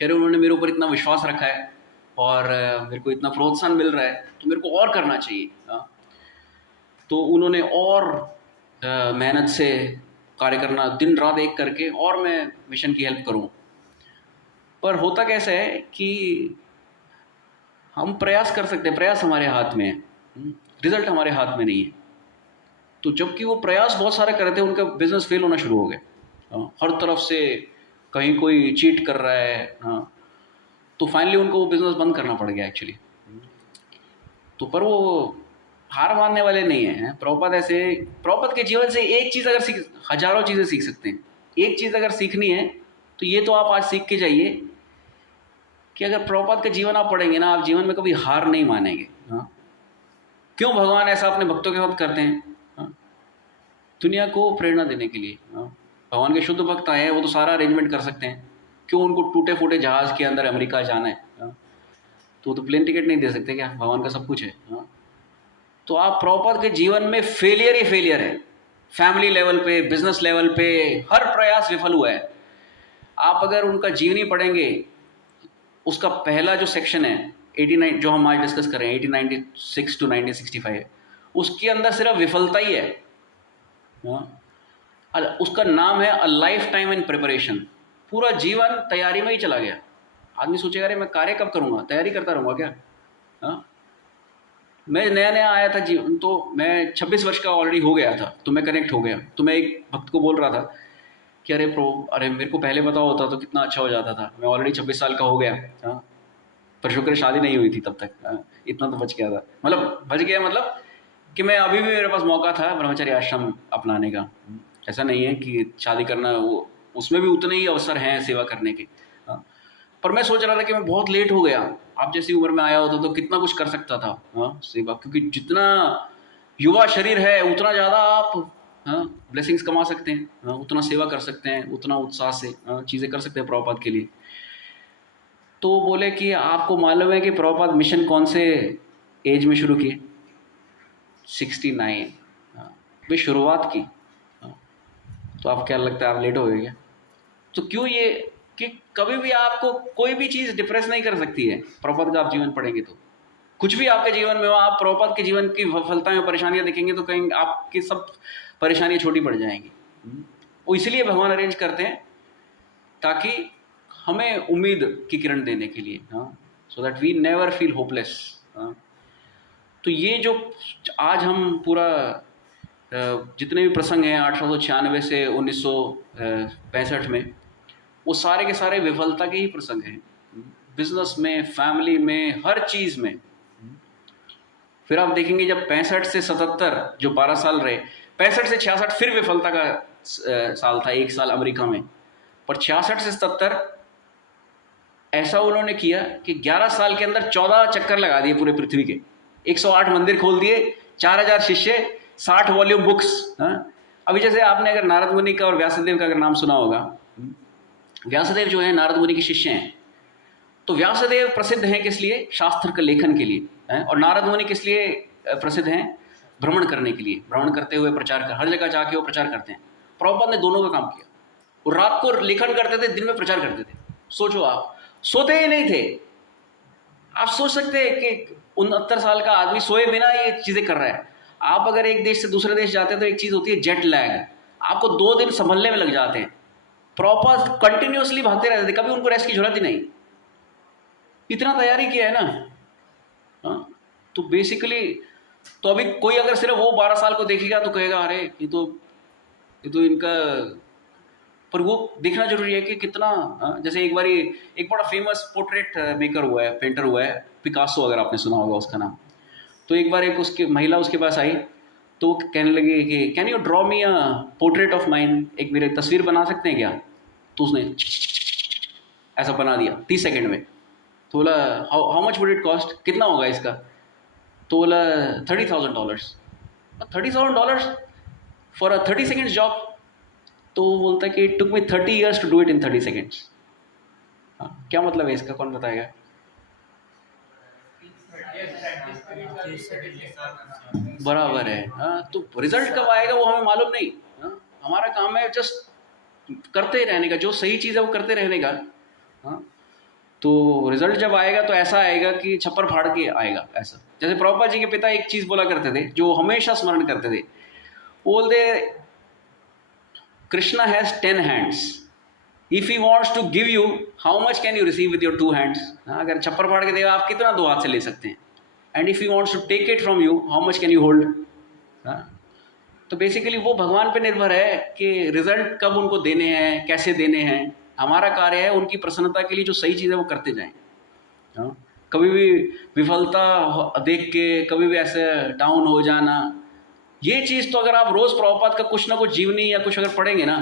कह रहे उन्होंने मेरे ऊपर इतना विश्वास रखा है और मेरे को इतना प्रोत्साहन मिल रहा है, तो मेरे को और करना चाहिए। तो उन्होंने और मेहनत से कार्य करना, दिन रात एक करके, और मैं मिशन की हेल्प करूं। पर होता कैसा है कि हम प्रयास कर सकते हैं, प्रयास हमारे हाथ में है, रिजल्ट हमारे हाथ में नहीं है। तो जबकि वो प्रयास बहुत सारे कर रहे थे, उनका बिजनेस फेल होना शुरू हो गया। हर तरफ से कहीं कोई चीट कर रहा है। हाँ, तो फाइनली उनको वो बिजनेस बंद करना पड़ गया एक्चुअली। तो पर वो हार मानने वाले नहीं हैं। प्रभुपाद ऐसे, प्रभुपाद के जीवन से एक चीज़ अगर सीख, हजारों चीज़ें सीख सकते हैं। एक चीज़ अगर सीखनी है तो ये तो आप आज सीख के जाइए कि अगर प्रभुपाद का जीवन आप पढ़ेंगे ना, आप जीवन में कभी हार नहीं मानेंगे। हाँ, क्यों भगवान ऐसा अपने भक्तों के साथ करते हैं? हाँ, दुनिया को प्रेरणा देने के लिए। हाँ, भगवान के शुद्ध भक्त आए हैं, वो तो सारा अरेंजमेंट कर सकते हैं। क्यों उनको टूटे फूटे जहाज़ के अंदर अमेरिका जाना है? हाँ, तो प्लेन टिकट नहीं दे सकते क्या? भगवान का सब कुछ है। हाँ, तो आप प्रभुपाद के जीवन में फेलियर ही फेलियर है। फैमिली लेवल पे, बिजनेस लेवल पे हर प्रयास विफल हुआ है। आप अगर उनका जीवनी पढ़ेंगे, उसका पहला जो सेक्शन है 89, जो हम आज डिस्कस कर रहे हैं 1896 टू 1965, उसके अंदर सिर्फ विफलता ही है। उसका नाम है a life time in preparation. पूरा जीवन तैयारी में ही चला गया। आदमी सोचेगा अरे मैं कार्य कब करूँगा, तैयारी करता रहूँगा क्या? हाँ, मैं नया नया आया था जीवन, तो मैं 26 वर्ष का ऑलरेडी हो गया था, तो मैं कनेक्ट हो गया। तो मैं एक भक्त को बोल रहा था कि अरे प्रभु, अरे मेरे को पहले पता होता तो कितना अच्छा हो जाता था, मैं ऑलरेडी 26 साल का हो गया। हाँ, पर शुक्र शादी नहीं हुई थी तब तक। हाँ, इतना तो बच गया था, मतलब बच गया, मतलब कि मैं अभी भी मेरे पास मौका था ब्रह्मचर्य आश्रम अपनाने का। ऐसा नहीं है कि शादी करना, वो उसमें भी उतने ही अवसर हैं सेवा करने के। हाँ, पर मैं सोच रहा था कि मैं बहुत लेट हो गया। आप जैसी उम्र में आया होता तो कितना कुछ कर सकता था। हाँ, सेवा, क्योंकि जितना युवा शरीर है उतना ज़्यादा आप हाँ ब्लेसिंग्स कमा सकते हैं। हाँ, उतना सेवा कर सकते हैं, उतना उत्साह से हाँ चीज़ें कर सकते हैं प्रभुपाद के लिए। तो बोले कि आपको मालूम है कि प्रभुपाद मिशन कौन से एज में शुरू किए? 69। हाँ, वे शुरुआत की। हाँ, तो आप क्या लगता है आप लेट हो गए क्या? तो क्यों ये कि कभी भी आपको कोई भी चीज़ डिप्रेस नहीं कर सकती है। प्रभुपाद का आप जीवन पढ़ेंगे तो कुछ भी आपके जीवन में हो, आप प्रभुपाद के जीवन की विफलताएं, परेशानियां देखेंगे तो कहीं आपकी सब परेशानियां छोटी पड़ जाएंगी। वो इसलिए भगवान अरेंज करते हैं ताकि हमें उम्मीद की किरण देने के लिए। हाँ, so that we never feel hopeless. हाँ, तो ये जो आज हम पूरा जितने भी प्रसंग हैं 1896 से 1965 में, वो सारे के सारे विफलता के ही प्रसंग हैं। बिजनेस में, फैमिली में, हर चीज़ में। फिर आप देखेंगे जब 65 से 77 जो 12 साल रहे, 65 से 66 फिर विफलता का साल था, एक साल अमेरिका में। पर 66 से 77 ऐसा उन्होंने किया कि 11 साल के अंदर 14 चक्कर लगा दिए पूरे पृथ्वी के, 108 मंदिर खोल दिए, 4000 शिष्य, 60 वॉल्यूम बुक्स। अभी जैसे आपने अगर नारद मुनि का और व्यासदेव का अगर नाम सुना होगा, व्यासदेव जो है नारद मुनि के शिष्य हैं। तो व्यासदेव प्रसिद्ध हैं किस लिए? शास्त्र के लेखन के लिए। और नारद मुनि किस लिए प्रसिद्ध हैं? भ्रमण करने के लिए। भ्रमण करते हुए प्रचार कर, हर जगह जाके वो प्रचार करते हैं। प्रभुपाद ने दोनों का काम किया। वो रात को लेखन करते थे, दिन में प्रचार करते थे। सोचो, आप सोते ही नहीं थे। आप सोच सकते हैं कि 69 साल का आदमी सोए बिना ये चीजें कर रहा है। आप अगर एक देश से दूसरे देश जाते हैं तो एक चीज होती है जेट लैग, आपको 2 दिन संभलने में लग जाते हैं। प्रॉपर कंटिन्यूअसली भागते रहते थे, कभी उनको रेस्ट की जरूरत ही नहीं। इतना तैयारी किया है ना। हाँ, तो बेसिकली तो अभी कोई अगर सिर्फ वो 12 साल को देखेगा तो कहेगा अरे ये तो इनका, पर वो देखना जरूरी है कि कितना। जैसे एक बारी एक बड़ा फेमस पोर्ट्रेट मेकर हुआ है, पेंटर हुआ है, पिकासो, अगर आपने सुना होगा उसका नाम। तो एक बार एक उसकी महिला उसके पास आई, तो कहने लगी कि can you draw me a portrait of mine, एक मेरी तस्वीर बना सकते हैं क्या? तो उसने ऐसा बना दिया 30 सेकेंड में। तो बोला how much would it cost, कितना होगा इसका? तो बोला $30,000। $30,000 फॉर अ 30 सेकेंड्स जॉब? तो वो बोलता है कि it took me 30 years to do it in 30 seconds। क्या मतलब है इसका, कौन बताएगा? बराबर है। हाँ, तो रिजल्ट कब आएगा वो हमें मालूम नहीं। हाँ, हमारा काम है जस्ट करते रहने का, जो सही चीज़ है वो करते रहने का। हाँ, तो रिजल्ट जब आएगा तो ऐसा आएगा कि छप्पर फाड़ के आएगा। ऐसा जैसे प्रभुपाद जी के पिता एक चीज़ बोला करते थे जो हमेशा स्मरण करते थे, बोलते Krishna has 10 hands, if he wants to give you how much can you receive with your 2 hands. अगर छप्पर फाड़ के देगा आप कितना 2 हाथ से ले सकते हैं, and if he wants to take it from you how much can you hold. तो बेसिकली वो भगवान पे निर्भर है कि रिजल्ट कब उनको देने हैं, कैसे देने हैं। हमारा कार्य है उनकी प्रसन्नता के लिए जो सही चीज़ है वो करते जाएं। कभी भी विफलता देख के कभी भी ऐसे डाउन हो जाना, ये चीज़ तो अगर आप रोज़ प्रभुपाद का कुछ ना कुछ जीवनी या कुछ अगर पढ़ेंगे ना,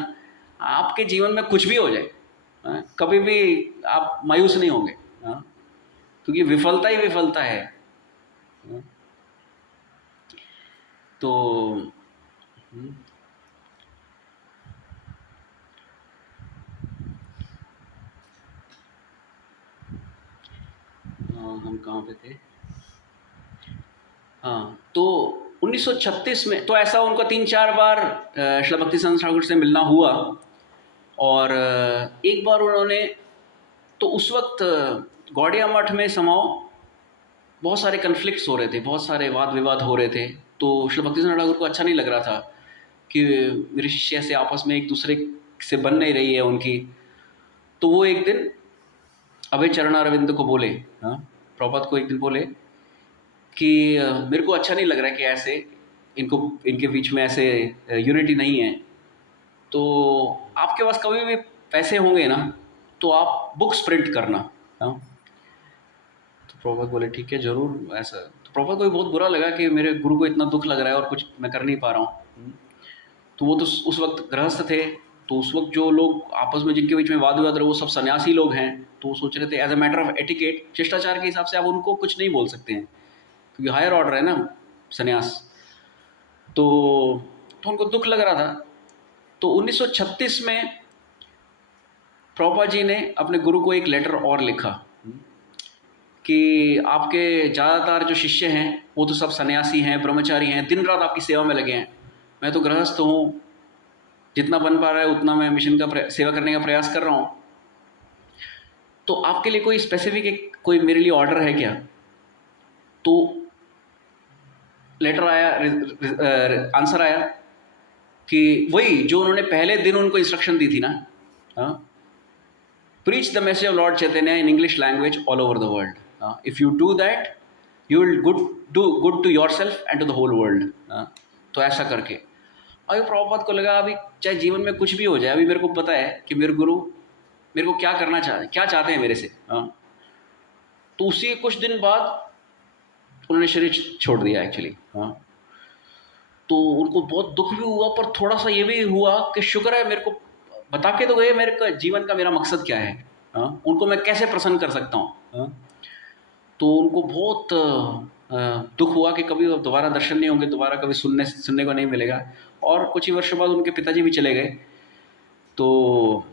आपके जीवन में कुछ भी हो जाए कभी भी आप मायूस नहीं होंगे, क्योंकि विफलता ही विफलता है। तो हम कहाँ पे थे? हाँ, तो 1936 में तो ऐसा उनका 3-4 बार श्रील भक्तिसिद्धांत ठाकुर से मिलना हुआ। और एक बार उन्होंने, तो उस वक्त गौड़िया मठ में समाओ बहुत सारे कन्फ्लिक्ट्स हो रहे थे, बहुत सारे वाद विवाद हो रहे थे। तो श्रील भक्तिसिद्धांत ठाकुर को अच्छा नहीं लग रहा था कि मेरे शिष्य से आपस में एक दूसरे से बन नहीं रही है उनकी। तो वो एक दिन अभय चरणारविंद को बोले, प्रभुपाद को एक दिन बोले कि मेरे को अच्छा नहीं लग रहा है कि ऐसे इनके बीच में ऐसे यूनिटी नहीं है, तो आपके पास कभी भी पैसे होंगे ना तो आप बुक्स प्रिंट करना। तो प्रभुपाद बोले ठीक है ज़रूर ऐसा। तो प्रभुपाद को भी बहुत बुरा लगा कि मेरे गुरु को इतना दुख लग रहा है और कुछ मैं कर नहीं पा रहा हूँ। तो वो तो उस वक्त गृहस्थ थे, तो उस वक्त जो लोग आपस में जिनके बीच में वाद विवाद रहे वो सब सन्यासी लोग हैं। तो वो सोच रहे थे as a matter of etiquette, शिष्टाचार के हिसाब से आप उनको कुछ नहीं बोल सकते हैं क्योंकि हायर ऑर्डर है ना सन्यास। तो उनको दुख लग रहा था। तो 1936 में प्रभुपाद जी ने अपने गुरु को एक लेटर और लिखा कि आपके ज़्यादातर जो शिष्य हैं वो तो सब सन्यासी हैं, ब्रह्मचारी हैं, दिन रात आपकी सेवा में लगे हैं। मैं तो गृहस्थ हूँ, जितना बन पा रहा है उतना मैं मिशन का सेवा करने का प्रयास कर रहा हूँ। तो आपके लिए कोई स्पेसिफिक कोई मेरे लिए ऑर्डर है क्या? तो लेटर आया, आंसर आया कि वही जो उन्होंने पहले दिन उनको इंस्ट्रक्शन दी थी ना, preach the message of Lord Chaitanya in English language all over the world. If you do that you will do good to yourself and to the whole world. तो ऐसा करके अभी प्रभुपाद को लगा अभी चाहे जीवन में कुछ भी हो जाए, अभी मेरे को पता है कि मेरे गुरु मेरे को क्या करना क्या चाहते हैं मेरे से। तो उसी कुछ दिन बाद उन्होंने शरीर छोड़ दिया एक्चुअली। तो उनको बहुत दुख भी हुआ, पर थोड़ा सा ये भी हुआ कि शुक्र है मेरे को बता के तो गए मेरे का जीवन का मेरा मकसद क्या है, उनको मैं कैसे प्रसन्न कर सकता हूँ। तो उनको बहुत दुख हुआ कि कभी दोबारा दर्शन नहीं होंगे, दोबारा कभी सुनने को नहीं मिलेगा। और कुछ ही वर्षों बाद उनके पिताजी भी चले गए। तो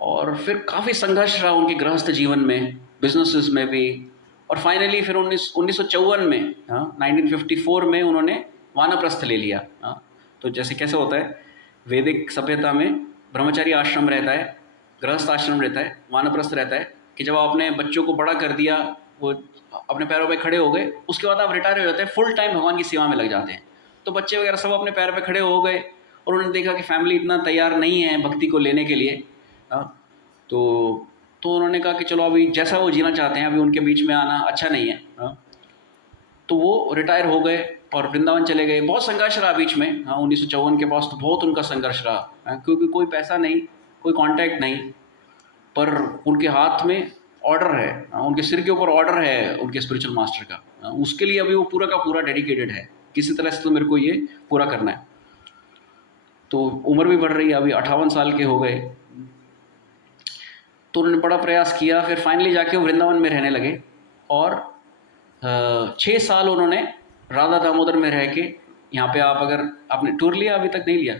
और फिर काफ़ी संघर्ष रहा उनके गृहस्थ जीवन में, बिजनेसेस में भी। और फाइनली फिर 1954 में 1954 में उन्होंने वानप्रस्थ ले लिया। तो जैसे कैसे होता है वैदिक सभ्यता में ब्रह्मचारी आश्रम रहता है, गृहस्थ आश्रम रहता है, वानप्रस्थ रहता है कि जब आप अपने बच्चों को बड़ा कर दिया, वो अपने पैरों पे खड़े हो गए, उसके बाद आप रिटायर हो जाते हैं, फुल टाइम भगवान की सेवा में लग जाते हैं। तो बच्चे वगैरह सब अपने पैर पे खड़े हो गए और उन्होंने देखा कि फैमिली इतना तैयार नहीं है भक्ति को लेने के लिए। तो उन्होंने कहा कि चलो अभी जैसा वो जीना चाहते हैं, अभी उनके बीच में आना अच्छा नहीं है। तो वो रिटायर हो गए और वृंदावन चले गए। बहुत संघर्ष रहा बीच में। 1954 के पास तो बहुत उनका संघर्ष रहा, क्योंकि कोई पैसा नहीं, कोई कांटेक्ट नहीं, पर उनके हाथ में ऑर्डर है, उनके सिर के ऊपर ऑर्डर है उनके स्पिरिचुअल मास्टर का। उसके लिए अभी वो पूरा का पूरा डेडिकेटेड है, किसी तरह से तो मेरे को ये पूरा करना है। तो उम्र भी बढ़ रही है, अभी 58 साल के हो गए। तो उन्होंने बड़ा प्रयास किया, फिर फाइनली जाके वो वृंदावन में रहने लगे। और 6 साल उन्होंने राधा दामोदर में रह के, यहाँ पे आप अगर आपने टूर लिया, अभी तक नहीं लिया,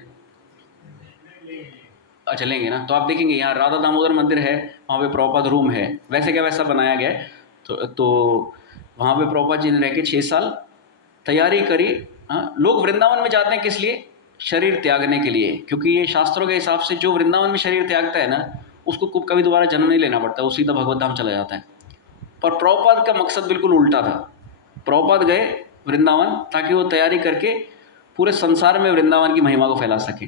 अच्छा लेंगे ना, तो आप देखेंगे यहाँ राधा दामोदर मंदिर है, वहाँ पे प्रभुपाद रूम है, वैसे क्या वैसा बनाया गया है। तो वहाँ पे प्रभुपाद जी ने रह के 6 साल तैयारी करी। लोग वृंदावन में जाते हैं किस लिए? शरीर त्यागने के लिए, क्योंकि ये शास्त्रों के हिसाब से जो वृंदावन में शरीर त्यागता है ना, उसको कभी दोबारा जन्म नहीं लेना पड़ता, वो सीधा भगवत धाम चला जाता है। पर प्रभुपाद का मकसद बिल्कुल उल्टा था। प्रभुपाद गए वृंदावन ताकि वो तैयारी करके पूरे संसार में वृंदावन की महिमा को फैला सके।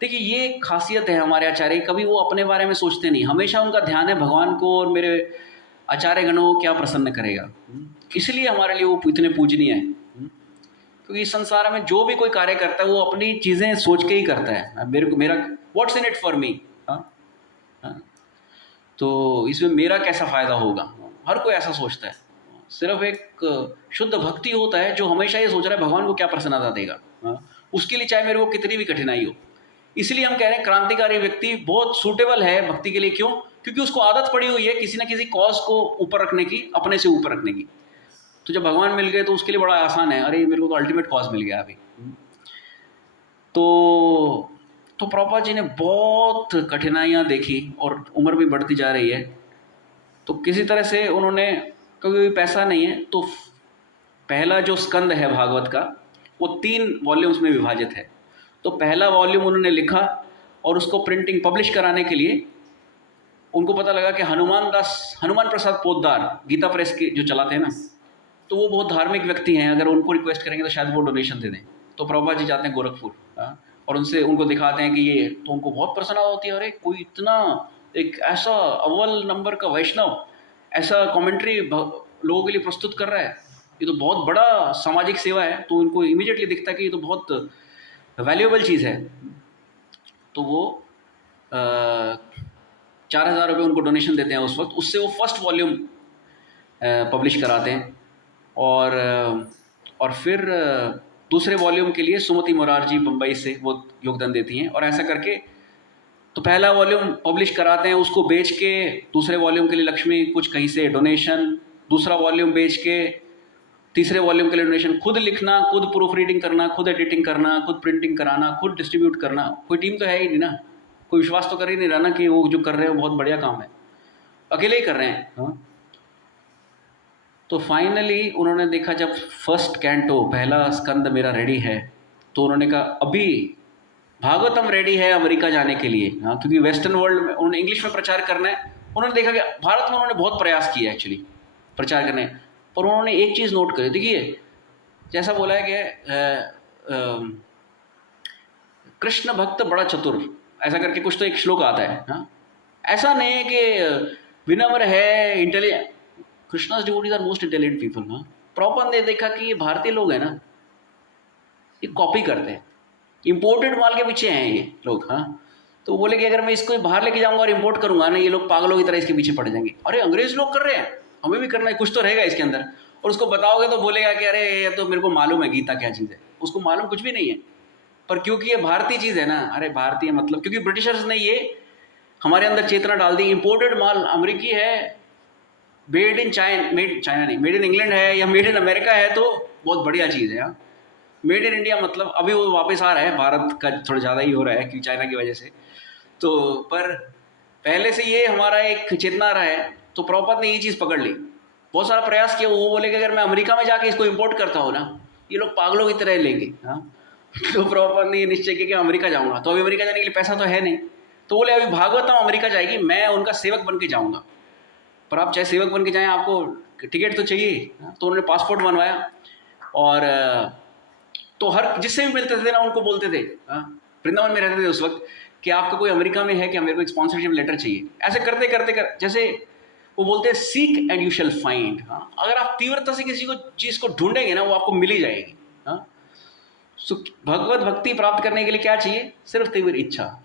देखिए ये खासियत है हमारे आचार्य, कभी वो अपने बारे में सोचते नहीं, हमेशा उनका ध्यान है भगवान को और मेरे आचार्य गणों को क्या प्रसन्न करेगा। इसलिए हमारे लिए वो इतने पूजनीय है, क्योंकि इस संसार में जो भी कोई कार्य करता है वो अपनी चीज़ें सोच के ही करता है। मेरे को मेरा what's in it for me, तो इसमें मेरा कैसा फ़ायदा होगा, हर कोई ऐसा सोचता है। सिर्फ एक शुद्ध भक्ति होता है जो हमेशा ये सोच रहा है भगवान को क्या प्रसन्नता देगा, उसके लिए चाहे मेरे को कितनी भी कठिनाई हो। इसलिए हम कह रहे हैं क्रांतिकारी व्यक्ति बहुत सूटेबल है भक्ति के लिए। क्यों? क्योंकि उसको आदत पड़ी हुई है किसी ना किसी कॉज को ऊपर रखने की, अपने से ऊपर रखने की। तो जब भगवान मिल गए तो उसके लिए बड़ा आसान है, अरे मेरे को तो अल्टीमेट कॉज मिल गया अभी। तो प्रभुपाद जी ने बहुत कठिनाइयाँ देखी और उम्र भी बढ़ती जा रही है, तो किसी तरह से उन्होंने, क्योंकि पैसा नहीं है, तो पहला जो स्कंद है भागवत का वो 3 वॉल्यूम्स में विभाजित है। तो पहला वॉल्यूम उन्होंने लिखा और उसको प्रिंटिंग पब्लिश कराने के लिए उनको पता लगा कि हनुमान प्रसाद पोद्दार गीता प्रेस के जो चलाते हैं ना, तो वो बहुत धार्मिक व्यक्ति हैं, अगर उनको रिक्वेस्ट करेंगे तो शायद वो डोनेशन दे दें। तो प्रभुपाद जी जाते हैं गोरखपुर और उनसे उनको दिखाते हैं कि ये, तो उनको बहुत प्रसन्नता होती है, अरे कोई इतना एक ऐसा अव्वल नंबर का वैष्णव ऐसा कमेंट्री लोगों के लिए प्रस्तुत कर रहा है, ये तो बहुत बड़ा सामाजिक सेवा है। तो उनको इमीडिएटली दिखता है कि ये तो बहुत वैल्यूएबल चीज़ है। तो वो 4,000 रुपये उनको डोनेशन देते हैं उस वक्त। उससे वो फर्स्ट वॉल्यूम पब्लिश कराते हैं और फिर दूसरे वॉल्यूम के लिए सुमति मोरारजी बम्बई से वो योगदान देती हैं। और ऐसा करके तो पहला वॉल्यूम पब्लिश कराते हैं, उसको बेच के दूसरे वॉल्यूम के लिए लक्ष्मी कुछ कहीं से डोनेशन, दूसरा वॉल्यूम बेच के तीसरे वॉल्यूम के लिए डोनेशन, खुद लिखना, खुद प्रूफ रीडिंग करना, खुद एडिटिंग करना, खुद प्रिंटिंग कराना, खुद डिस्ट्रीब्यूट करना। कोई टीम तो है ही नहीं ना, कोई विश्वास तो कर ही नहीं रहा ना कि वो जो कर रहे हैं बहुत बढ़िया काम है, अकेले ही कर रहे हैं। तो फाइनली उन्होंने देखा जब फर्स्ट कैंटो पहला स्कंद मेरा रेडी है, तो उन्होंने कहा अभी भागवतम रेडी है अमेरिका जाने के लिए, क्योंकि वेस्टर्न वर्ल्ड में उन्होंने इंग्लिश में प्रचार करना है। उन्होंने देखा कि भारत में उन्होंने बहुत प्रयास किया एक्चुअली प्रचार करने, पर उन्होंने एक चीज़ नोट करी। देखिए जैसा बोला है कि कृष्ण भक्त बड़ा चतुर, ऐसा करके कुछ तो एक श्लोक आता है। ऐसा नहीं है कि विनम्र है, intelligent, Krishna's devotees are most intelligent people। प्रॉपर ने देखा कि ये भारतीय लोग हैं ना, ये कॉपी करते हैं, इम्पोर्टेड माल के पीछे हैं ये लोग। तो बोले कि अगर मैं इसको बाहर लेके जाऊंगा और इम्पोर्ट करूंगा ना, ये लोग पागलों की तरह इसके पीछे पड़ जाएंगे। अरे अंग्रेज लोग कर रहे हैं, हमें भी करना है, कुछ तो रहेगा इसके अंदर। और उसको बताओगे तो बोलेगा कि अरे ये तो मेरे को मालूम है गीता क्या चीज़ है, उसको मालूम कुछ भी नहीं है। पर क्योंकि ये भारतीय चीज़ है ना, अरे भारतीय मतलब क्योंकि ब्रिटिशर्स ने ये हमारे अंदर चेतना डाल दी, इम्पोर्टेड माल अमेरिकी है, मेड इन चाइना नहीं, मेड इन इंग्लैंड है या मेड इन अमेरिका है तो बहुत बढ़िया चीज़ है। मेड इन इंडिया मतलब अभी वो वापस आ रहा है, भारत का थोड़ा ज़्यादा ही हो रहा है क्योंकि चाइना की वजह से। तो पर पहले से ये हमारा एक चेतना रहा है। तो प्रभुपाद ने ये चीज़ पकड़ ली, बहुत सारा प्रयास किया। वो बोले कि अगर मैं अमेरिका में जाके इसको इम्पोर्ट करता हूँ ना, ये लोग पागलों की तरह लेंगे। तो प्रभुपाद ने ये निश्चय किया कि अमेरिका जाऊँगा। तो अभी अमेरिका जाने के लिए पैसा तो है नहीं, तो बोले अभी भागवतम अमेरिका जाएगी, मैं उनका सेवक बन के जाऊँगा। पर आप चाहे सेवक बन के जाएँ, आपको टिकट तो चाहिए। तो उन्होंने पासपोर्ट बनवाया और तो हर जिससे भी मिलते थे ना उनको बोलते थे, वृंदावन में रहते थे उस वक्त, कि आपका कोई अमेरिका में है कि मेरे को एक स्पॉन्सरशिप लेटर चाहिए। ऐसे करते करते जैसे वो बोलते हैं seek and you shall find. अगर आप तीव्रता से किसी को चीज़ को ढूंढेंगे ना, वो आपको मिल ही जाएगी। सो भगवत भक्ति प्राप्त करने के लिए क्या चाहिए? सिर्फ तीव्र इच्छा।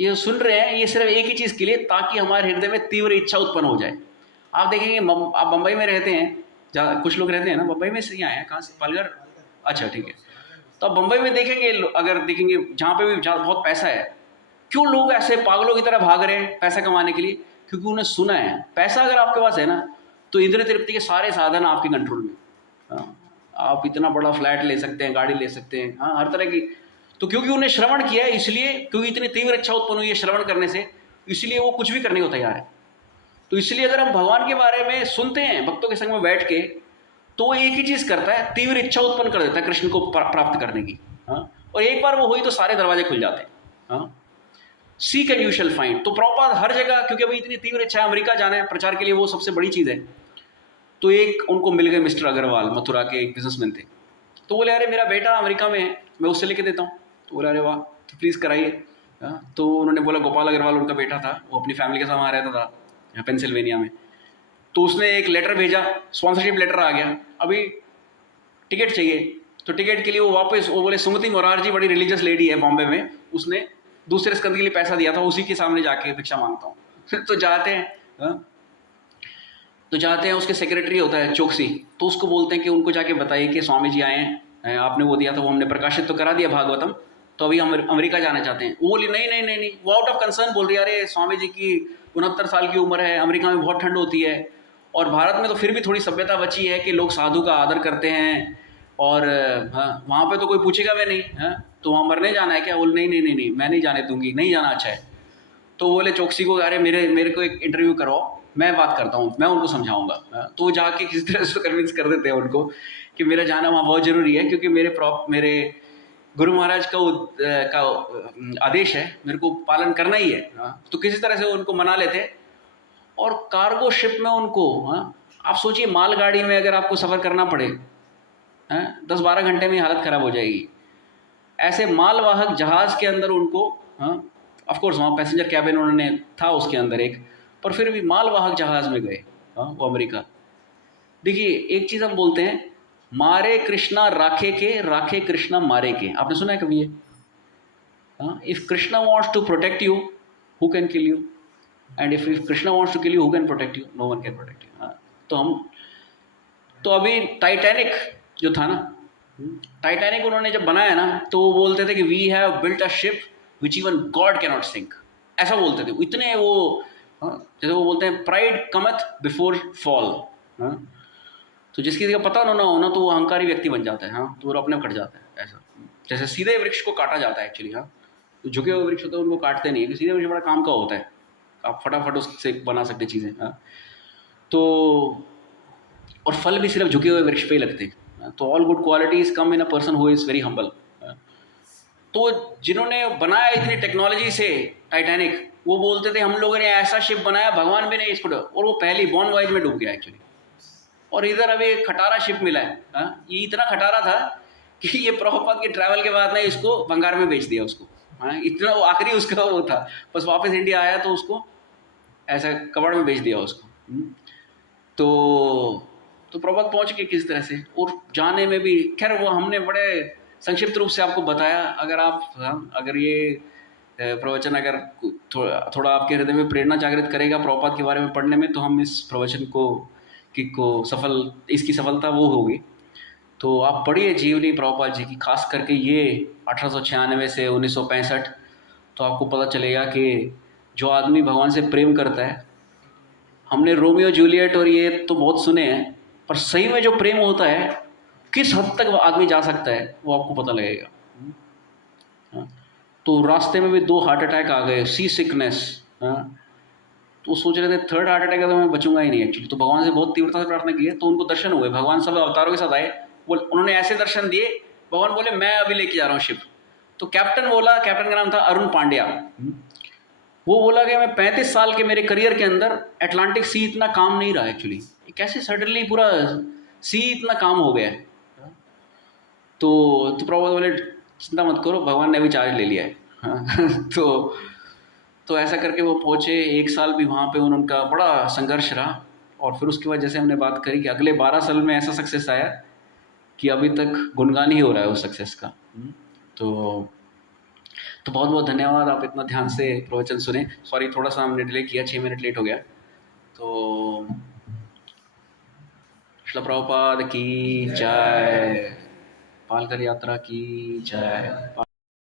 ये सुन रहे हैं, ये सिर्फ एक ही चीज़ के लिए, ताकि हमारे हृदय में तीव्र इच्छा उत्पन्न हो जाए। आप देखेंगे आप बम्बई में रहते हैं, कुछ लोग रहते हैं ना बम्बई में से, यहाँ है कहाँ से, पालघर, अच्छा ठीक है। तो आप बम्बई में देखेंगे, अगर देखेंगे जहाँ पे भी बहुत पैसा है, क्यों लोग ऐसे पागलों की तरह भाग रहे हैं पैसा कमाने के लिए? क्योंकि उन्हें सुना है पैसा अगर आपके पास है ना, तो इंद्रिय तृप्ति के सारे साधन आपके कंट्रोल में। आप इतना बड़ा फ्लैट ले सकते हैं, गाड़ी ले सकते हैं, हर तरह की। तो क्योंकि उन्हें श्रवण किया है, इसलिए, क्योंकि इतनी तीव्र इच्छा उत्पन्न हुई है श्रवण करने से, इसलिए वो कुछ भी करने को तैयार है। तो इसलिए अगर हम भगवान के बारे में सुनते हैं भक्तों के संग में बैठ के, तो वो एक ही चीज़ करता है, तीव्र इच्छा उत्पन्न कर देता है कृष्ण को प्राप्त करने की। और एक बार वो हुई तो सारे दरवाजे खुल जाते हैं। Seek and you shall find. तो प्रभुपाद हर जगह, क्योंकि अभी इतनी तीव्र इच्छा है अमेरिका जाना है प्रचार के लिए, वो सबसे बड़ी चीज़ है। तो एक उनको मिल गए मिस्टर अग्रवाल, मथुरा के एक बिजनेसमैन थे। तो बोले अरे मेरा बेटा अमेरिका में है, मैं उससे लेके देता हूँ। तो बोले अरे वाह, तो प्लीज़ कराइए। तो उन्होंने बोला गोपाल अग्रवाल उनका बेटा था, वो अपनी फैमिली के साथ वहाँ रहता था यहाँ पेंसिल्वेनिया में। तो उसने एक लेटर भेजा, स्पॉन्सरशिप लेटर आ गया, अभी टिकट चाहिए। तो टिकट के लिए वो वापस, वो बोले सुमति मोरारजी बड़ी रिलीजियस लेडी है बॉम्बे में, उसने दूसरे स्कंद के लिए पैसा दिया था, उसी के सामने जाके भिक्षा मांगता हूँ। तो जाते हैं, तो जाते हैं, उसके सेक्रेटरी होता है चौकसी, तो उसको बोलते हैं कि उनको जाके बताइए कि स्वामी जी आए हैं, आपने वो दिया था, वो हमने प्रकाशित तो करा दिया भागवतम, तो अभी हम अमेरिका जाना चाहते हैं। वो बोली नहीं नहीं नहीं नहीं, वो आउट ऑफ कंसर्न बोल रही है, अरे स्वामी जी की 69 साल की उम्र है, अमेरिका में बहुत ठंड होती है, और भारत में तो फिर भी थोड़ी सभ्यता बची है कि लोग साधु का आदर करते हैं, और हाँ वहाँ पे तो कोई पूछेगा भी नहीं, हाँ तो वहाँ मरने जाना है क्या? बोल नहीं नहीं नहीं नहीं, मैं नहीं जाने दूंगी, नहीं जाना अच्छा है। तो बोले चौकसी को, अरे मेरे को एक इंटरव्यू करवाओ, मैं बात करता हूँ, मैं उनको समझाऊंगा। तो वो जाके किसी तरह से कन्विंस कर देते हैं उनको कि मेरा जाना वहाँ बहुत ज़रूरी है, क्योंकि मेरे गुरु महाराज का आदेश है, मेरे को पालन करना ही है। तो किसी तरह से उनको मना लेते। और कार्गो शिप में उनको, आप सोचिए मालगाड़ी में अगर आपको सफ़र करना पड़े 10-12 घंटे में हालत ख़राब हो जाएगी। ऐसे मालवाहक जहाज़ के अंदर उनको, ऑफ कोर्स वहाँ पैसेंजर कैबिन उन्होंने था उसके अंदर एक, पर फिर भी मालवाहक जहाज़ में गए वो अमेरिका। देखिए एक चीज़ हम बोलते हैं, मारे कृष्णा राखे के, राखे कृष्णा मारे के, आपने सुना है कभी ये? If Krishna wants to protect you, who can kill you? And if Krishna wants to kill you, who can protect you? No one can protect you. तो अभी टाइटैनिक जो था ना, टाइटैनिक उन्होंने जब बनाया ना, तो वो बोलते थे कि we have built a ship which even God cannot sink, ऐसा बोलते थे। इतने वो, जैसे वो बोलते हैं प्राइड कमथ बिफोर फॉल। तो जिसकी किसी का पता ना हो ना, तो वो अहंकारी व्यक्ति बन जाता है, तो वो अपने कट जाता है। ऐसा जैसे सीधे वृक्ष को काटा जाता है एक्चुअली, तो झुके हुए वृक्ष होते हैं उनको काटते नहीं है, सीधे वृक्ष बड़ा काम का होता है, आप फटाफट उससे बना सकते चीज़ें। तो और फल भी सिर्फ झुके हुए वृक्ष पे ही लगते हैं। तो all good qualities come in a person who is very humble. तो जिन्होंने बनाया इतनी टेक्नोलॉजी से टाइटैनिक, वो बोलते थे हम लोगों ने ऐसा शिप बनाया, भगवान भी नहीं इसको, और वो पहली बॉन वॉयज में डूब गया एक्चुअली। और इधर अभी एक खटारा शिप मिला है, ये इतना खटारा था कि ये प्रभुपाद के ट्रैवल के बाद ना इसको भंगार में बेच दिया उसको। इतना वो आखिरी उसका वो था, बस वापस इंडिया आया तो उसको ऐसा कबाड़ में बेच दिया उसको। तो प्रभुपाद पहुंच के किस तरह से, और जाने में भी खैर वो हमने बड़े संक्षिप्त रूप से आपको बताया। अगर ये प्रवचन अगर थोड़ा आपके हृदय में प्रेरणा जागृत करेगा प्रभुपाद के बारे में पढ़ने में, तो हम इस प्रवचन इसकी सफलता वो होगी। तो आप पढ़िए जीवनी प्रभुपाद जी की, खास करके ये 1896 से 1965, तो आपको पता चलेगा कि जो आदमी भगवान से प्रेम करता है, हमने रोमियो जूलियट और ये तो बहुत सुने हैं, पर सही में जो प्रेम होता है किस हद तक आदमी जा सकता है वो आपको पता लगेगा। तो रास्ते में भी 2 हार्ट अटैक आ गए, सी सिकनेस। तो सोच रहे थे थर्ड हार्ट अटैक है तो मैं बचूंगा ही नहीं एक्चुअली। तो भगवान से बहुत तीव्रता से प्रार्थना की है, तो उनको दर्शन हुए, भगवान सब अवतारों के साथ आए, उन्होंने ऐसे दर्शन दिए, भगवान बोले मैं अभी लेके जा रहा हूँ शिप। तो कैप्टन बोला, कैप्टन का नाम था अरुण पांड्या, वो बोला कि मैं 35 साल के मेरे करियर के अंदर अटलांटिक सी इतना काम नहीं रहा एक्चुअली, कैसे सडनली पूरा सी इतना काम हो गया है। तो प्रभुपाद बोले चिंता मत करो, भगवान ने अभी चार्ज ले लिया है। तो ऐसा करके वो पहुँचे। 1 साल भी वहाँ पे उनका बड़ा संघर्ष रहा, और फिर उसके बाद जैसे हमने बात करी कि अगले 12 साल में ऐसा सक्सेस आया कि अभी तक गुणगान ही हो रहा है उस सक्सेस का। तो बहुत बहुत धन्यवाद, आप इतना ध्यान से प्रवचन सुने। सॉरी थोड़ा सा हमने डिले किया, 6 मिनट लेट हो गया। तो श्रील प्रभुपाद की जय, पालघर यात्रा की जय।